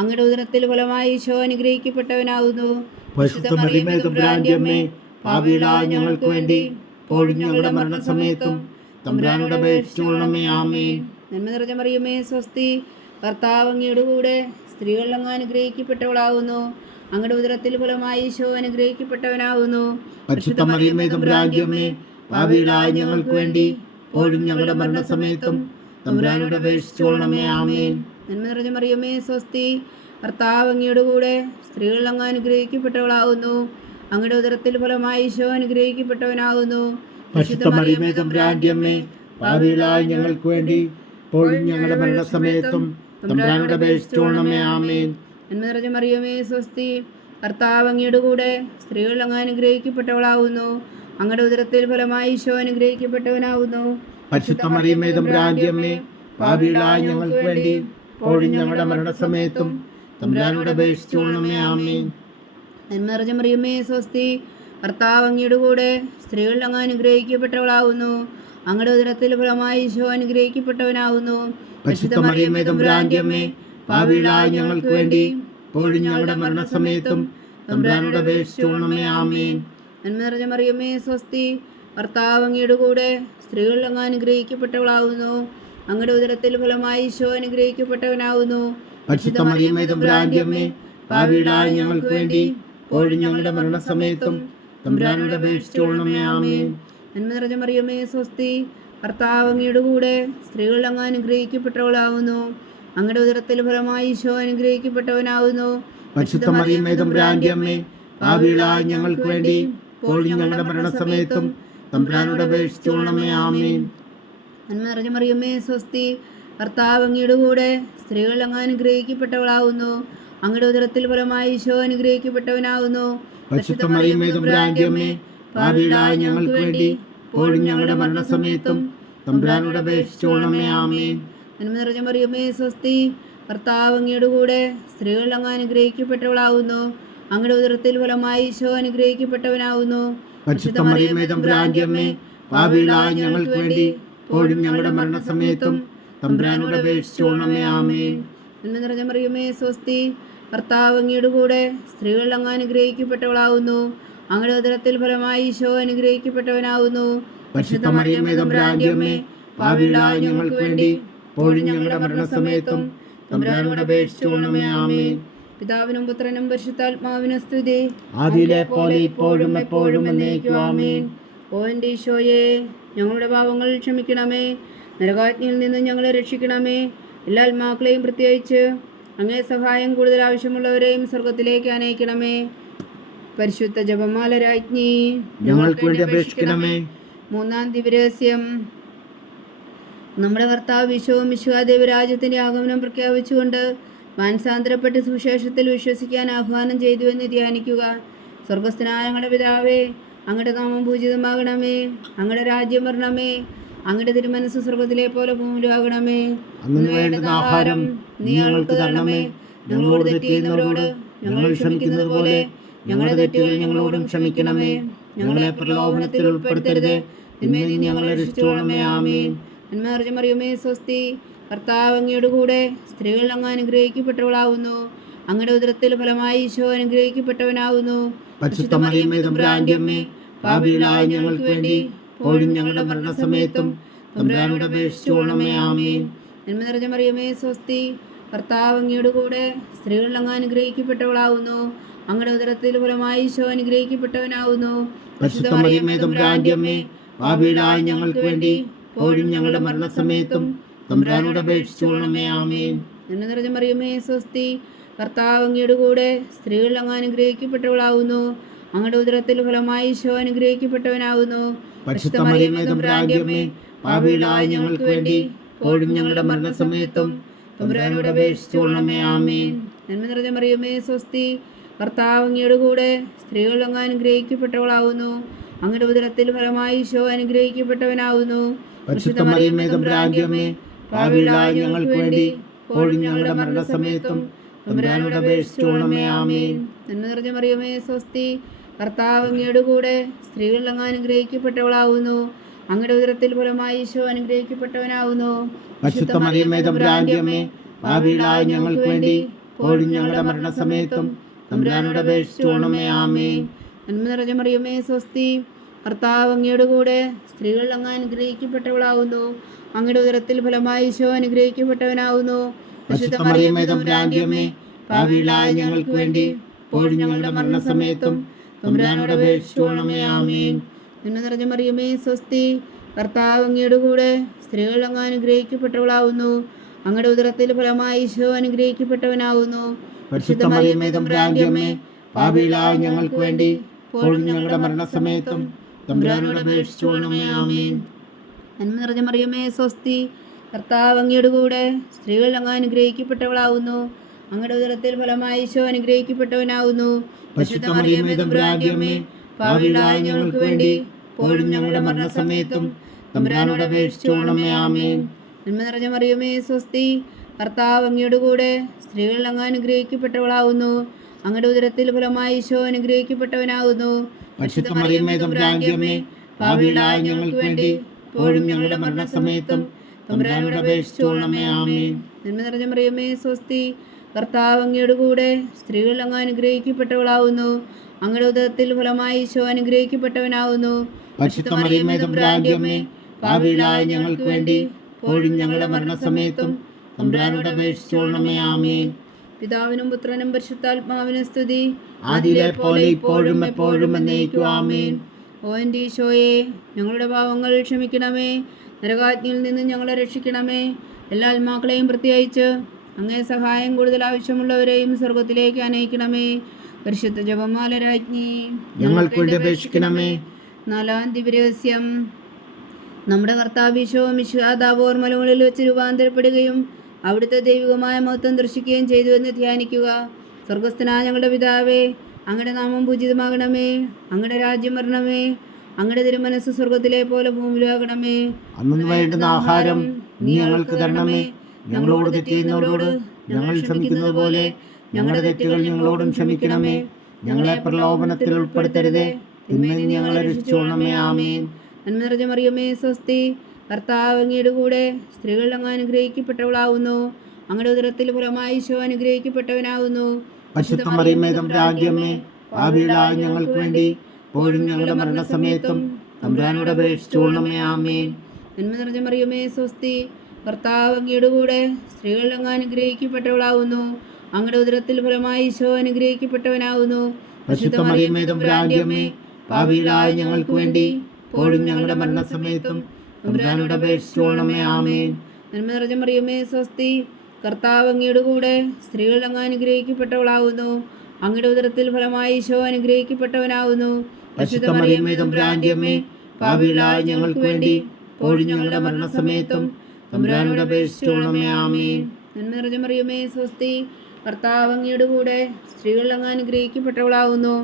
അങ്ങയുടെ ഉദരത്തിൽ ഫലമായി ഈശോ അനുഗ്രഹിക്കപ്പെട്ടവനാവുന്നു. പരിശുദ്ധ മറിയമേ തമ്പുരാന്റെ അമ്മേ, പാപികളായ ഞങ്ങൾക്ക് വേണ്ടി ഇപ്പോഴും ഞങ്ങളുടെ മരണസമയത്തും തമ്പുരാനോട് അപേക്ഷിച്ചുകൊള്ളണമേ. ആമേൻ. നന്മ നിറഞ്ഞ മറിയമേ സ്വസ്തി, കർത്താവ് അങ്ങയുടെ കൂടെ സ്ത്രീകളിൽ അങ്ങ് അനുഗ്രഹിക്കപ്പെട്ടവളാവുന്നു. അങ്ങയുടെ ഉദരത്തിൽ ഫലമായി ഈശോ അനുഗ്രഹിക്കപ്പെട്ടവനാവുന്നു. പരിശുദ്ധ മറിയമേ തമ്പുരാന്റെ അമ്മേ, പാപികളായ ഞങ്ങൾക്ക് വേണ്ടി ഇപ്പോഴും ഞങ്ങളുടെ മരണസമയത്തും തമ്പുരാനോട് അപേക്ഷിച്ചുകൊള്ളണമേ. ആമേൻ. നന്മ നിറഞ്ഞ മറിയമേ സ്വസ്തി, കർത്താവ് അങ്ങയുടെ കൂടെ സ്ത്രീകളിൽ അങ്ങ് അനുഗ്രഹിക്കപ്പെട്ടവളാവുന്നു. അങ്ങയുടെ ഉദരത്തിൽ ഫലമായി ഈശോ അനുഗ്രഹിക്കപ്പെട്ടവനാകുന്നു. പരിശുദ്ധ മറിയമേ തമ്പുരാന്റെ അമ്മേ, പാപികളായ ഞങ്ങൾക്ക് വേണ്ടി ഇപ്പോഴും ഞങ്ങളുടെ മരണസമയത്തും തമ്പുരാനോട് അപേക്ഷിച്ചുകൊള്ളണമേ. ആമേൻ. നന്മ നിറഞ്ഞ മറിയമേ സ്വസ്തി, കർത്താവ് അങ്ങയുടെ കൂടെ സ്ത്രീകളിൽ അങ്ങ് അനുഗ്രഹിക്കപ്പെട്ടവളാവുന്നു. അങ്ങയുടെ ഉദരത്തിൽ ഫലമായി ഈശോ അനുഗ്രഹിക്കപ്പെട്ടവനാവുന്നു. പരിശുദ്ധ മറിയമേ തമ്പുരാന്റെ അമ്മേ, പാപികളായ ഞങ്ങൾക്ക് വേണ്ടി ഇപ്പോഴും ഞങ്ങളുടെ മരണസമയത്തും തമ്പുരാനോട് അപേക്ഷിച്ചുകൊള്ളണമേ. ആമേൻ. നന്മ നിറഞ്ഞ മറിയമേ സ്വസ്തി, കർത്താവ് അങ്ങയുടെ കൂടെ സ്ത്രീകളിൽ അങ്ങ് അനുഗ്രഹിക്കപ്പെട്ടവളാവുന്നു. അങ്ങയുടെ ഉദരത്തിൽ ഫലമായി ഈശോ അനുഗ്രഹിക്കപ്പെട്ടവനാവുന്നു. പരിശുദ്ധ മറിയമേ തമ്പുരാന്റെ അമ്മേ, പാപികളായ ഞങ്ങൾക്ക് വേണ്ടി ഇപ്പോഴും ഞങ്ങളുടെ മരണസമയത്തും തമ്പുരാനോട് അപേക്ഷിച്ചുകൊള്ളണമേ. ആമേൻ. നന്മ നിറഞ്ഞ മറിയമേ സ്വസ്തി, കർത്താവ് അങ്ങയുടെ കൂടെ സ്ത്രീകളിൽ അങ്ങ് അനുഗ്രഹിക്കപ്പെട്ടവളാവുന്നു. അങ്ങയുടെ ഉദരത്തിൽ ഫലമായി ഈശോ അനുഗ്രഹിക്കപ്പെട്ടവനാവുന്നു. പരിശുദ്ധ മറിയമേ തമ്പുരാന്റെ അമ്മേ, പാപികളായ ഞങ്ങൾക്ക് വേണ്ടി ഇപ്പോഴും ഞങ്ങളുടെ മരണസമയത്തും തമ്പുരാനോട് അപേക്ഷിച്ചുകൊള്ളണമേ. ആമേൻ. നന്മ നിറഞ്ഞ മറിയമേ സ്വസ്തി, കർത്താവ് അങ്ങയുടെ കൂടെ സ്ത്രീകളിൽ അങ്ങ് അനുഗ്രഹിക്കപ്പെട്ടവളാവുന്നു. അങ്ങയുടെ ഉദരത്തിൽ ഫലമായി ഈശോ അനുഗ്രഹിക്കപ്പെട്ടവനാവുന്നു. പരിശുദ്ധ മറിയമേ തമ്പുരാന്റെ അമ്മേ, പാപികളായ ഞങ്ങൾക്ക് വേണ്ടി ഇപ്പോഴും ഞങ്ങളുടെ മരണസമയത്തും തമ്പുരാനോട് അപേക്ഷിച്ചുകൊള്ളണമേ. ആമേൻ. നന്മ നിറഞ്ഞ മറിയമേ സ്വസ്തി, കർത്താവ് അങ്ങയുടെ കൂടെ സ്ത്രീകളിൽ അങ്ങ് അനുഗ്രഹിക്കപ്പെട്ടവളാവുന്നു. അങ്ങയുടെ ഉദരത്തിൽ ഫലമായി ഈശോ അനുഗ്രഹിക്കപ്പെട്ടവനാവുന്നു. പരിശുദ്ധ മറിയമേ തമ്പുരാന്റെ അമ്മേ, പാപികളായ ഞങ്ങൾക്ക് വേണ്ടി ഇപ്പോഴും ഞങ്ങളുടെ മരണസമയത്തും തമ്പുരാനോട് അപേക്ഷിച്ചുകൊള്ളണമേ. ആമേൻ. നന്മ നിറഞ്ഞ മറിയമേ സ്വസ്തി, കർത്താവ് അങ്ങയുടെ കൂടെ സ്ത്രീകൾ അങ്ങ് അനുഗ്രഹിക്കപ്പെട്ടവളാവുന്നു. അങ്ങയുടെ ഉദരത്തിൽ ഫലമായി ഈശോ അനുഗ്രഹിക്കപ്പെട്ടവനാവുന്നു. പരിശുദ്ധ മറിയമേ തമ്പുരാന്റെ അമ്മേ, പാപികളായ ഞങ്ങൾക്ക് വേണ്ടി ഇപ്പോഴും ഞങ്ങളുടെ മരണസമയത്തും തമ്പുരാനോട് അപേക്ഷിച്ചുകൊള്ളണമേ. ആമേൻ. നന്മ നിറഞ്ഞ മറിയമേ സ്വസ്തി, കർത്താവ് അങ്ങയുടെ കൂടെ സ്ത്രീകൾ അങ്ങ് അനുഗ്രഹിക്കപ്പെട്ടവളാവുന്നു. അങ്ങയുടെ ഉദരത്തിൽ ഫലമായി ഈശോ അനുഗ്രഹിക്കപ്പെട്ടവനാവുന്നു. പരിശുദ്ധ മറിയമേ തമ്പുരാന്റെ അമ്മേ, പാപികളായ ഞങ്ങൾക്ക് വേണ്ടി ഇപ്പോഴും ഞങ്ങളുടെ മരണസമയത്തും തമ്പുരാനോട് അപേക്ഷിച്ചുകൊള്ളണമേ. ആമേൻ. പിതാവിനും പുത്രനും പരിശുദ്ധാത്മാവിനും സ്തുതി, ആദിയിലെ പോലെ ഇപ്പോഴും എപ്പോഴും എന്നേക്കും. ആമേൻ. ഓ എൻ്റെ ഈശോയെ, ഞങ്ങളുടെ പാപങ്ങൾ ക്ഷമിക്കണമേ, നരകാജ്ഞയിൽ നിന്ന് ഞങ്ങളെ രക്ഷിക്കണമേ. എല്ലാ ആത്മാക്കളെയും പ്രത്യേകിച്ച് അങ്ങേ സഹായം കൂടുതൽ ആവശ്യമുള്ളവരെയും സ്വർഗത്തിലേക്ക് അനയിക്കണമേ. പരിശുദ്ധ ജപമാല രാജ്ഞി, ഞങ്ങൾക്ക് വേണ്ടി അപേക്ഷിക്കണമേ. മൂന്നാം ദിവരഹസ്യം. നമ്മുടെ കർത്താവ് ഈശോ മിശിഹാ ദൈവരാജ്യത്തിൻ്റെ ആഗമനം പ്രഖ്യാപിച്ചുകൊണ്ട് മാനസാന്തരപ്പെട്ട് സുവിശേഷത്തിൽ വിശ്വസിക്കാൻ ആഹ്വാനം ചെയ്തു എന്ന് ധ്യാനിക്കുക. സ്വർഗസ്ഥനായ ഞങ്ങളുടെ പിതാവേ, അങ്ങയുടെ നാമം പൂജിതമാകണമേ, അങ്ങയുടെ രാജ്യം വരണമേ, അങ്ങയുടെ തിരുമനസ്സ് സ്വർഗത്തിലെ പോലെ ഭൂമിയിലാകണമേ. അന്ന് വേണ്ടുന്ന ആഹാരം നീ ഞങ്ങൾക്ക് തരണമേ. ഞങ്ങളോട് തെറ്റ് ചെയ്യുന്നവരോട് ഞങ്ങൾ ക്ഷമിക്കുന്നത് പോലെ ഞങ്ങളുടെ തെറ്റുകൾ ഞങ്ങളോടും ക്ഷമിക്കണമേ. ഞങ്ങളെ പ്രലോഭനത്തിൽ ഉൾപ്പെടുത്തരുത്, തിന്മയിൽ നിന്ന് ഞങ്ങളെ രക്ഷിച്ചുകൊള്ളണമേ. ആമേൻ. നന്മ നിറഞ്ഞ മറിയമേ സ്വസ്തി, കർത്താവ് അങ്ങയുടെ കൂടെ സ്ത്രീകൾ അങ്ങ് അനുഗ്രഹിക്കപ്പെട്ടവളാവുന്നു. അങ്ങയുടെ ഉദരത്തിൽ ഫലമായി ഈശോ അനുഗ്രഹിക്കപ്പെട്ടവനാവുന്നു. പരിശുദ്ധ മറിയമേ തമ്പുരാന്റെ അമ്മേ, പാപികളായ ഞങ്ങൾക്ക് വേണ്ടി ഇപ്പോഴും ഞങ്ങളുടെ മരണസമയത്തും തമ്പുരാനോട് അപേക്ഷിച്ചുകൊള്ളണമേ. ആമേൻ. നന്മ നിറഞ്ഞ മറിയമേ സ്വസ്തി, കർത്താവ് അങ്ങയുടെ കൂടെ സ്ത്രീകൾ അങ്ങ് അനുഗ്രഹിക്കപ്പെട്ടവളാവുന്നു. അങ്ങയുടെ ഉദരത്തിൽ ഫലമായി ഈശോ അനുഗ്രഹിക്കപ്പെട്ടവനാവുന്നു. പരിശുദ്ധ മറിയമേ തമ്പുരാന്റെ അമ്മേ, പാപികളായ ഞങ്ങൾക്ക് വേണ്ടി ഇപ്പോഴും ഞങ്ങളുടെ മരണസമയത്തും തമ്പുരാനോട് അപേക്ഷിച്ചുകൊള്ളണമേ. ആമേൻ. നന്മ നിറഞ്ഞ മറിയമേ സ്വസ്തി, കർത്താവ് അങ്ങയുടെ കൂടെ സ്ത്രീകൾ അങ്ങ് അനുഗ്രഹിക്കപ്പെട്ടവളാവുന്നു. അങ്ങയുടെ ഉദരത്തിൽ ഫലമായി ഈശോ അനുഗ്രഹിക്കപ്പെട്ടവനാവുന്നു. പരിശുദ്ധ മറിയമേ തമ്പുരാന്റെ അമ്മേ, പാപികളായ ഞങ്ങൾക്ക് വേണ്ടി ഇപ്പോഴും ഞങ്ങളുടെ മരണസമയത്തും തമ്പുരാനോട് അപേക്ഷിച്ചുകൊള്ളണമേ. ആമേൻ. നന്മ നിറഞ്ഞ മറിയമേ സ്വസ്തി, കർത്താവ് അങ്ങയുടെ കൂടെ സ്ത്രീകൾ അങ്ങ് അനുഗ്രഹിക്കപ്പെട്ടവളാവുന്നു. അങ്ങയുടെ ഉദരത്തിൽ ഫലമായി ഈശോ അനുഗ്രഹിക്കപ്പെട്ടവനാവുന്നു. പരിശുദ്ധ മറിയമേ തമ്പുരാന്റെ അമ്മേ, പാപികളായ ഞങ്ങൾക്ക് വേണ്ടി ഇപ്പോഴും ഞങ്ങളുടെ മരണസമയത്തും തമ്പുരാനോട് അപേക്ഷിച്ചുകൊള്ളണമേ. ആമേൻ. നന്മ നിറഞ്ഞ മറിയമേ സ്വസ്തി, കർത്താവ് അങ്ങയുടെ കൂടെ സ്ത്രീകൾ അങ്ങ് അനുഗ്രഹിക്കപ്പെട്ടവളാവുന്നു. അങ്ങയുടെ ഉദരത്തിൽ ഫലമായി ഈശോ അനുഗ്രഹിക്കപ്പെട്ടവനാവുന്നു. പരിശുദ്ധ മറിയമേ തമ്പുരാന്റെ അമ്മേ, പാപികളായ ഞങ്ങൾക്ക് വേണ്ടി ഇപ്പോഴും ഞങ്ങളുടെ മരണസമയത്തും തമ്പുരാനോട് അപേക്ഷിച്ചുകൊള്ളണമേ. ആമേൻ. നന്മ നിറഞ്ഞ മറിയമേ സ്വസ്തി, കർത്താവ് അങ്ങയുടെ കൂടെ സ്ത്രീകൾ അങ്ങ് അനുഗ്രഹിക്കപ്പെട്ടവളാവുന്നു. അങ്ങയുടെ ഉദരത്തിൽ ഫലമായി ഈശോ അനുഗ്രഹിക്കപ്പെട്ടവനാവുന്നു. പരിശുദ്ധ മറിയമേ തമ്പുരാന്റെ അമ്മേ, പാപികളായ ഞങ്ങൾക്ക് വേണ്ടി ഇപ്പോഴും ഞങ്ങളുടെ മരണസമയത്തും തമ്പുരാനോട് അപേക്ഷിച്ചുകൊള്ളണമേ. ആമേൻ. നന്മ നിറഞ്ഞ മറിയമേ സ്വസ്തി, കർത്താവ് അങ്ങയുടെ കൂടെ സ്ത്രീകൾ അങ്ങ് അനുഗ്രഹിക്കപ്പെട്ടവളാവുന്നു. അങ്ങയുടെ ഉദരത്തിൽ ഫലമായി ഈശോ അനുഗ്രഹിക്കപ്പെട്ടവനാവുന്നു. പരിശുദ്ധ മറിയമേ തമ്പുരാന്റെ അമ്മേ, പാപികളായ ഞങ്ങൾക്ക് വേണ്ടി ഇപ്പോഴും ഞങ്ങളുടെ മരണസമയത്തും തമ്പുരാനോട് അപേക്ഷിച്ചുകൊള്ളണമേ. ആമേൻ. നന്മ നിറഞ്ഞ മറിയമേ സ്വസ്തി, കർത്താവ് അങ്ങയുടെ കൂടെ സ്ത്രീകൾ അങ്ങ് അനുഗ്രഹിക്കപ്പെട്ടവളാവുന്നു. അങ്ങയുടെ ഉദരത്തിൽ ഫലമായി ഈശോ അനുഗ്രഹിക്കപ്പെട്ടവനാവുന്നു. പരിശുദ്ധ മറിയമേ തമ്പുരാന്റെ അമ്മേ, പാപികളായ ഞങ്ങൾക്ക് വേണ്ടി ഇപ്പോഴും ഞങ്ങളുടെ മരണസമയത്തും തമ്പുരാനോട് അപേക്ഷിച്ചുകൊള്ളണമേ. ആമേൻ. നന്മ നിറഞ്ഞ മറിയമേ സ്വസ്തി, കർത്താവ് അങ്ങയുടെ കൂടെ സ്ത്രീകൾ അങ്ങ് അനുഗ്രഹിക്കപ്പെട്ടവളാവുന്നു. അങ്ങയുടെ ഉദരത്തിൽ ഫലമായി ഈശോ അനുഗ്രഹിക്കപ്പെട്ടവനാവുന്നു. പരിശുദ്ധ മറിയമേ തമ്പുരാന്റെ അമ്മേ, പാപികളായ ഞങ്ങൾക്ക് വേണ്ടി ഇപ്പോഴും ഞങ്ങളുടെ മരണസമയത്തും തമ്പുരാനോട് അപേക്ഷിച്ചുകൊള്ളണമേ. ആമേൻ. നന്മ നിറഞ്ഞ മറിയമേ സ്വസ്തി, കർത്താവ് അങ്ങയുടെ കൂടെ സ്ത്രീകൾ അങ്ങ് അനുഗ്രഹിക്കപ്പെട്ടവളാവുന്നു. അങ്ങയുടെ ഉദരത്തിൽ ഫലമായി ഈശോ അനുഗ്രഹിക്കപ്പെട്ടവനാവുന്നു. പരിശുദ്ധ മറിയമേ തമ്പുരാന്റെ അമ്മേ, പാപികളായ ഞങ്ങൾക്ക് വേണ്ടി ഇപ്പോഴും ഞങ്ങളുടെ മരണസമയത്തും തമ്പുരാനോട് അപേക്ഷിച്ചുകൊള്ളണമേ. ആമേൻ. പിതാവിനും പുത്രനും പരിശുദ്ധാത്മാവിനും സ്തുതി, ആദിയിലെ പോലെ ഇപ്പോഴും എപ്പോഴും എന്നേക്കും. ആമേൻ. ഓ എൻ്റെ ഈശോയെ, ഞങ്ങളുടെ പാവങ്ങൾ ക്ഷമിക്കണമേ, നരകാജ്ഞയിൽ നിന്ന് ഞങ്ങളെ രക്ഷിക്കണമേ. എല്ലാ ആത്മാക്കളെയും പ്രത്യേകിച്ച് അങ്ങേ സഹായം കൂടുതൽ ആവശ്യമുള്ളവരെയും സ്വർഗത്തിലേക്ക് അനയിക്കണമേ. പരിശുദ്ധ ജപമാല രാജ്ഞി, ഞങ്ങൾക്ക് വേണ്ടി അപേക്ഷിക്കണമേ. നാലാം ദിവരഹസ്യം. നമ്മുടെ കർത്താവ് ഈശോ മിശിഹാ താബോർ മലമുകളിൽ വെച്ച് രൂപാന്തരപ്പെടുകയും അവിടുത്തെ ദൈവികമായ മഹത്വം ദർശിക്കുകയും ചെയ്തു എന്ന് ധ്യാനിക്കുക. സ്വർഗസ്ഥനായ ഞങ്ങളുടെ പിതാവേ, അങ്ങയുടെ നാമം പൂജിതമാകണമേ, അങ്ങയുടെ രാജ്യം വരണമേ, അങ്ങയുടെ തിരുമനസ് സ്വർഗത്തിലെ പോലെ ഭൂമിയിലാകണമേ. അന്നു വേണ്ടുന്ന ആഹാരം നീ ഞങ്ങൾക്ക് തരണമേ. ഞങ്ങളോട് തെറ്റ് ചെയ്യുന്നവരോട് ഞങ്ങൾ ക്ഷമിക്കുന്നത് പോലെ ഞങ്ങളുടെ തെറ്റുകൾ ഞങ്ങളോടും ക്ഷമിക്കണമേ. ഞങ്ങളെ പ്രലോഭനത്തിൽ ഉൾപ്പെടുത്തരുതേ, തിന്മയിൽ നിന്ന് ഞങ്ങളെ രക്ഷിച്ചുകൊള്ളണമേ. ആമേൻ. നന്മ നിറഞ്ഞ മറിയമേ, സ്വസ്തി. കർത്താവ് അങ്ങയുടെ കൂടെ സ്ത്രീകൾ അങ്ങ് അനുഗ്രഹിക്കപ്പെട്ടവളാവുന്നു. അങ്ങയുടെ ഉദരത്തിൽ ഫലമായി ഈശോ അനുഗ്രഹിക്കപ്പെട്ടവനാവുന്നു. പരിശുദ്ധ മറിയമേ, തമ്പുരാന്റെ അമ്മേ, പാപികളായ ഞങ്ങൾക്ക് വേണ്ടി ഇപ്പോഴും ഞങ്ങളുടെ മരണസമയത്തും തമ്പുരാനോട് അപേക്ഷിച്ചുകൊള്ളണമേ. ആമേൻ. നന്മ നിറഞ്ഞ മറിയമേ, സ്വസ്തി. കർത്താവ് അങ്ങയുടെ കൂടെ സ്ത്രീകൾ അങ്ങ് അനുഗ്രഹിക്കപ്പെട്ടവളാവുന്നു. അങ്ങയുടെ ഉദരത്തിൽ ഫലമായി ഈശോ അനുഗ്രഹിക്കപ്പെട്ടവനാവുന്നു. പരിശുദ്ധ മറിയമേ, തമ്പുരാന്റെ അമ്മേ, പാപികളായ ഞങ്ങൾക്ക് വേണ്ടി ഇപ്പോഴും ഞങ്ങളുടെ മരണസമയത്തും തമ്പുരാനോട് അപേക്ഷിച്ചുകൊള്ളണമേ. ആമേൻ. നന്മ നിറഞ്ഞ മറിയമേ, സ്വസ്തി. കർത്താവ് അങ്ങയുടെ കൂടെ സ്ത്രീകൾ അങ്ങ് അനുഗ്രഹിക്കപ്പെട്ടവളാവുന്നു. അങ്ങയുടെ ഉദരത്തിൽ ഫലമായി ഈശോ അനുഗ്രഹിക്കപ്പെട്ടവനാവുന്നു. പരിശുദ്ധ മറിയമേ, തമ്പുരാന്റെ അമ്മേ, പാപികളായ ഞങ്ങൾക്ക് വേണ്ടി ഇപ്പോഴും ഞങ്ങളുടെ മരണസമയത്തും തമ്പുരാനോട് അപേക്ഷിച്ചുകൊള്ളണമേ. ആമേൻ. നന്മ നിറഞ്ഞ മറിയമേ, സ്വസ്തി. കർത്താവ് അങ്ങയുടെ കൂടെ സ്ത്രീകൾ അങ്ങ് അനുഗ്രഹിക്കപ്പെട്ടവളാവുന്നു.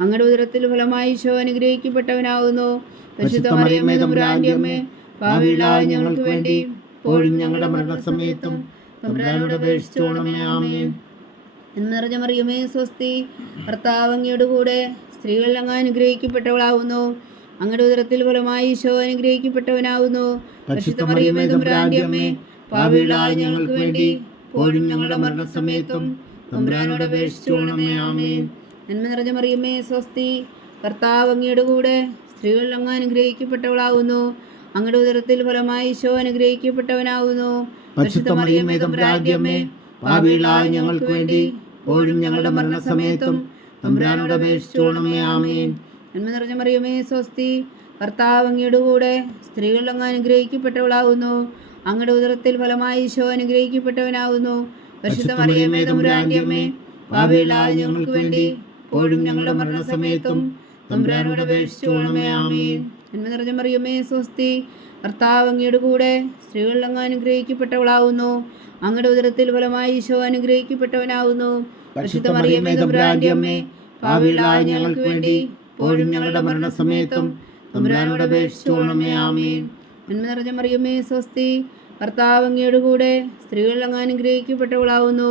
അങ്ങയുടെ ഉദരത്തിൽ ഫലമായി ഈശോ അനുഗ്രഹിക്കപ്പെട്ടവനാവുന്നു. പരിശുദ്ധ മറിയമേ, തമ്പുരാന്റെ അമ്മേ, പാപികളായ ഞങ്ങൾക്ക് വേണ്ടി ഇപ്പോഴും ഞങ്ങളുടെ മരണസമയത്തും തമ്പുരാനോട് അപേക്ഷിച്ചുകൊള്ളണമേ. ആമേൻ. നന്മ നിറഞ്ഞ മറിയമേ, സ്വസ്തി. കർത്താവ് അങ്ങയുടെ കൂടെ സ്ത്രീകൾ അങ്ങ് അനുഗ്രഹിക്കപ്പെട്ടവളാവുന്നു. അങ്ങയുടെ ഉദരത്തിൽ ഫലമായി ഈശോ അനുഗ്രഹിക്കപ്പെട്ടവനാവുന്നു. പരിശുദ്ധ മറിയമേ, തമ്പുരാന്റെ അമ്മേ, പാപികളായ ഞങ്ങൾക്ക് വേണ്ടി ഇപ്പോഴും ഞങ്ങളുടെ മരണസമയത്തും തമ്പുരാനോട് അപേക്ഷിച്ചുകൊള്ളണമേ. ആമേൻ. നന്മ നിറഞ്ഞ മറിയമേ, സ്വസ്തി. കർത്താവ് അങ്ങയുടെ കൂടെ സ്ത്രീകൾ അങ്ങ് അനുഗ്രഹിക്കപ്പെട്ടവളാവുന്നു. അങ്ങയുടെ ഉദരത്തിൽ ഫലമായി ഈശോ അനുഗ്രഹിക്കപ്പെട്ടവനാവുന്നു. പരിശുദ്ധ മറിയമേ, തമ്പുരാന്റെ അമ്മേ, പാപികളായ ഞങ്ങൾക്ക് വേണ്ടി ഇപ്പോഴും ഞങ്ങളുടെ മരണസമയത്തും തമ്പുരാനോട് അപേക്ഷിച്ചുകൊള്ളണമേ. ആമേൻ. നന്മ നിറഞ്ഞ മറിയമേ, സ്വസ്തി. കർത്താവ് അങ്ങയുടെ കൂടെ സ്ത്രീകൾ അങ്ങ് അനുഗ്രഹിക്കപ്പെട്ടവളാവുന്നു. അങ്ങയുടെ ഉദരത്തിൽ ഫലമായി ഈശോ അനുഗ്രഹിക്കപ്പെട്ടവനാവുന്നു. പരിശുദ്ധ മറിയമേ, തമ്പുരാന്റെ അമ്മേ, പാപികളായ ഞങ്ങൾക്ക് വേണ്ടി ഇപ്പോഴും ഞങ്ങളുടെ മരണസമയത്തും തമ്പുരാനോട് അപേക്ഷിച്ചുകൊള്ളണമേ. ആമേൻ. നന്മ നിറഞ്ഞ മറിയമേ, സ്വസ്തി. കർത്താവ് അങ്ങയുടെ കൂടെ സ്ത്രീകൾ അങ്ങ് അനുഗ്രഹിക്കപ്പെട്ടവളാവുന്നു. അങ്ങയുടെ ഉദരത്തിൽ ഫലമായി ഈശോ അനുഗ്രഹിക്കപ്പെട്ടവനാവുന്നു. പരിശുദ്ധ മറിയമേ, തമ്പുരാന്റെ അമ്മേ, പാപികളായ ഞങ്ങൾക്ക് വേണ്ടി ഇപ്പോഴും ഞങ്ങളുടെ മരണസമയത്തും തമ്പുരാനോട് അപേക്ഷിച്ചുകൊള്ളണമേ. ആമേൻ. നന്മ നിറഞ്ഞ മറിയമേ, സ്വസ്തി. കർത്താവ് അങ്ങയുടെ കൂടെ സ്ത്രീകൾ അങ്ങ് അനുഗ്രഹിക്കപ്പെട്ടവളാവുന്നു.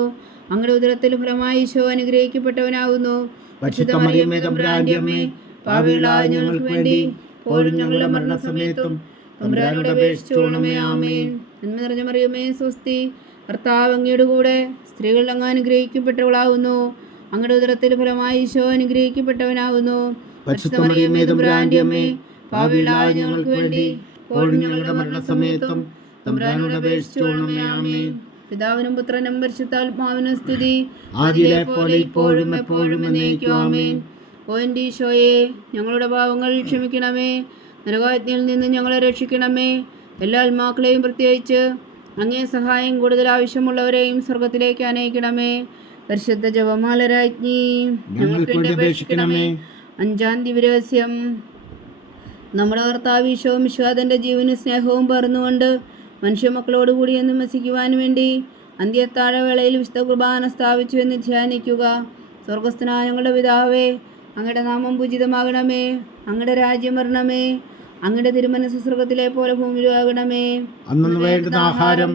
അങ്ങയുടെ ഉദരത്തിൽ ഫലമായി ഈശോ അനുഗ്രഹിക്കപ്പെട്ടവനാവുന്നു. പരിശുദ്ധ മറിയമേ, തമ്പുരാന്റെ അമ്മേ, പാപികളായ ഞങ്ങൾക്ക് വേണ്ടി ഇപ്പോഴും ഞങ്ങളുടെ മരണസമയത്തും തമ്പുരാനോട് അപേക്ഷിച്ചുകൊള്ളണമേ. ആമേൻ. നന്മ നിറഞ്ഞ മറിയമേ, സ്വസ്തി. കർത്താവ് അങ്ങയുടെ കൂടെ സ്ത്രീകൾ അങ്ങ് അനുഗ്രഹിക്കപ്പെട്ടവളാവുന്നു. അങ്ങയുടെ ഉദരത്തിൽ ഫലമായി ഈശോ അനുഗ്രഹിക്കപ്പെട്ടവനാവുന്നു. പരിശുദ്ധ മറിയമേ, തമ്പുരാന്റെ അമ്മേ, പാപികളായ ഞങ്ങൾക്ക് വേണ്ടി ഇപ്പോഴും ഞങ്ങളുടെ മരണസമയത്തും തമ്പുരാനോട് അപേക്ഷിച്ചുകൊള്ളണമേ. ആമേൻ. പിതാവിനും പുത്രനും പരിശുദ്ധാത്മാവിനും സ്തുതി, ആദിയിലെ പോലെ ഇപ്പോഴും എപ്പോഴും എന്നേക്കും. ആമേൻ. ഓ എൻ്റെ ഈശോയെ, ഞങ്ങളുടെ പാവങ്ങൾ ക്ഷമിക്കണമേ. നരകാഗ്നിയിൽ നിന്ന് ഞങ്ങളെ രക്ഷിക്കണമേ. എല്ലാ ആത്മാക്കളെയും പ്രത്യേകിച്ച് അങ്ങേ സഹായം കൂടുതൽ ആവശ്യമുള്ളവരെയും സ്വർഗത്തിലേക്ക് അനയിക്കണമേ. പരിശുദ്ധ ജപമാല രാജ്ഞി, ഞങ്ങൾക്ക് വേണ്ടി അപേക്ഷിക്കണമേ. 5-ാം ദിവരഹസ്യം. നമ്മുടെ കർത്താവ് ഈശോ മിശിഹായുടെ ജീവനും സ്നേഹവും പകർന്നുകൊണ്ട് മനുഷ്യമക്കളോടുകൂടി എന്നും വസിക്കുവാൻ വേണ്ടി അന്ത്യത്താഴവേളയിൽ വിശുദ്ധ കുർബാന സ്ഥാപിച്ചു എന്ന് ധ്യാനിക്കുക. സ്വർഗസ്ഥനായ ഞങ്ങളുടെ പിതാവേ, അങ്ങയുടെ നാമം പൂജിതമാകണമേ. അങ്ങയുടെ രാജ്യം വരണമേ. അങ്ങയുടെ തിരുമനസ്സ് സ്വർഗത്തിലെ പോലെ ഭൂമിയിലാകണമേ. അന്നു വേണ്ടുന്ന ആഹാരം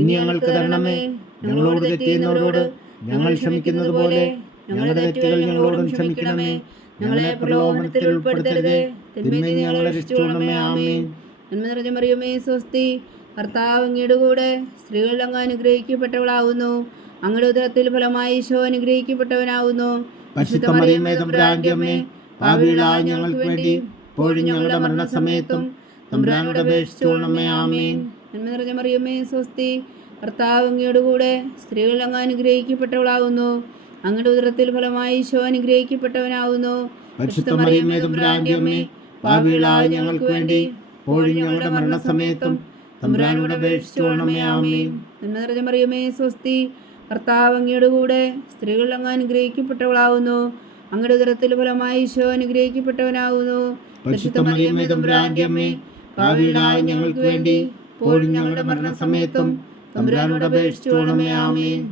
ഇനി ഞങ്ങൾക്ക് തരണമേ. ഞങ്ങളോട് തെറ്റ് ചെയ്യുന്നവരോട് ഞങ്ങൾ ക്ഷമിക്കുന്നത് പോലെ ഞങ്ങളുടെ തെറ്റുകൾ ഞങ്ങളോടും ക്ഷമിക്കണമേ. ഞങ്ങളെ പ്രലോഭനത്തിൽ ഉൾപ്പെടുത്തരുതേ, തിന്മയിൽ നിന്ന് ഞങ്ങളെ രക്ഷിച്ചുകൊള്ളണമേ. ആമേൻ. നന്മ നിറഞ്ഞ മറിയമേ, സ്വസ്തി. കർത്താവ് അങ്ങയുടെ കൂടെ സ്ത്രീകൾ അങ്ങ് അനുഗ്രഹിക്കപ്പെട്ടവളാവുന്നു. അങ്ങയുടെ ഉദരത്തിൽ ഫലമായി ഈശോ അനുഗ്രഹിക്കപ്പെട്ടവനാവുന്നു. പരിശുദ്ധ മറിയമേ, തമ്പുരാന്റെ അമ്മേ, പാപികളായ ഞങ്ങൾക്ക് വേണ്ടി ഇപ്പോഴും ഞങ്ങളുടെ മരണസമയത്തും തമ്പുരാനോട് അപേക്ഷിച്ചുകൊള്ളണമേ. ആമേൻ. നന്മ നിറഞ്ഞ മറിയമേ, സ്വസ്തി. കർത്താവ് അങ്ങയുടെ കൂടെ സ്ത്രീകൾ അങ്ങ് അനുഗ്രഹിക്കപ്പെട്ടവളാവുന്നു. അങ്ങയുടെ ഉദരത്തിൽ ഫലമായി ഈശോ അനുഗ്രഹിക്കപ്പെട്ടവനാവുന്നു. പരിശുദ്ധ മറിയമേ, തമ്പുരാന്റെ അമ്മേ, പാപികളായ ഞങ്ങൾക്ക് വേണ്ടി ഇപ്പോഴും ഞങ്ങളുടെ മരണസമയത്തും തമ്പുരാനോട് അപേക്ഷിച്ചുകൊള്ളണമേ. ആമേൻ. നന്മ നിറഞ്ഞ മറിയമേ, സ്വസ്തി. കർത്താവ് അങ്ങയുടെ കൂടെ സ്ത്രീകൾ അങ്ങ് അനുഗ്രഹിക്കപ്പെട്ടവളാവുന്നു. അങ്ങയുടെ ഉദരത്തിൽ ഫലമായി ഈശോ അനുഗ്രഹിക്കപ്പെട്ടവനാവുന്നു. പരിശുദ്ധ മറിയമേ, തമ്പുരാന്റെ അമ്മേ, പാപികളായ ഞങ്ങൾക്ക് വേണ്ടി ഇപ്പോഴും ഞങ്ങളുടെ മരണസമയത്തും തമ്പുരാനോട് അപേക്ഷിച്ചുകൊള്ളണമേ. ആമേൻ.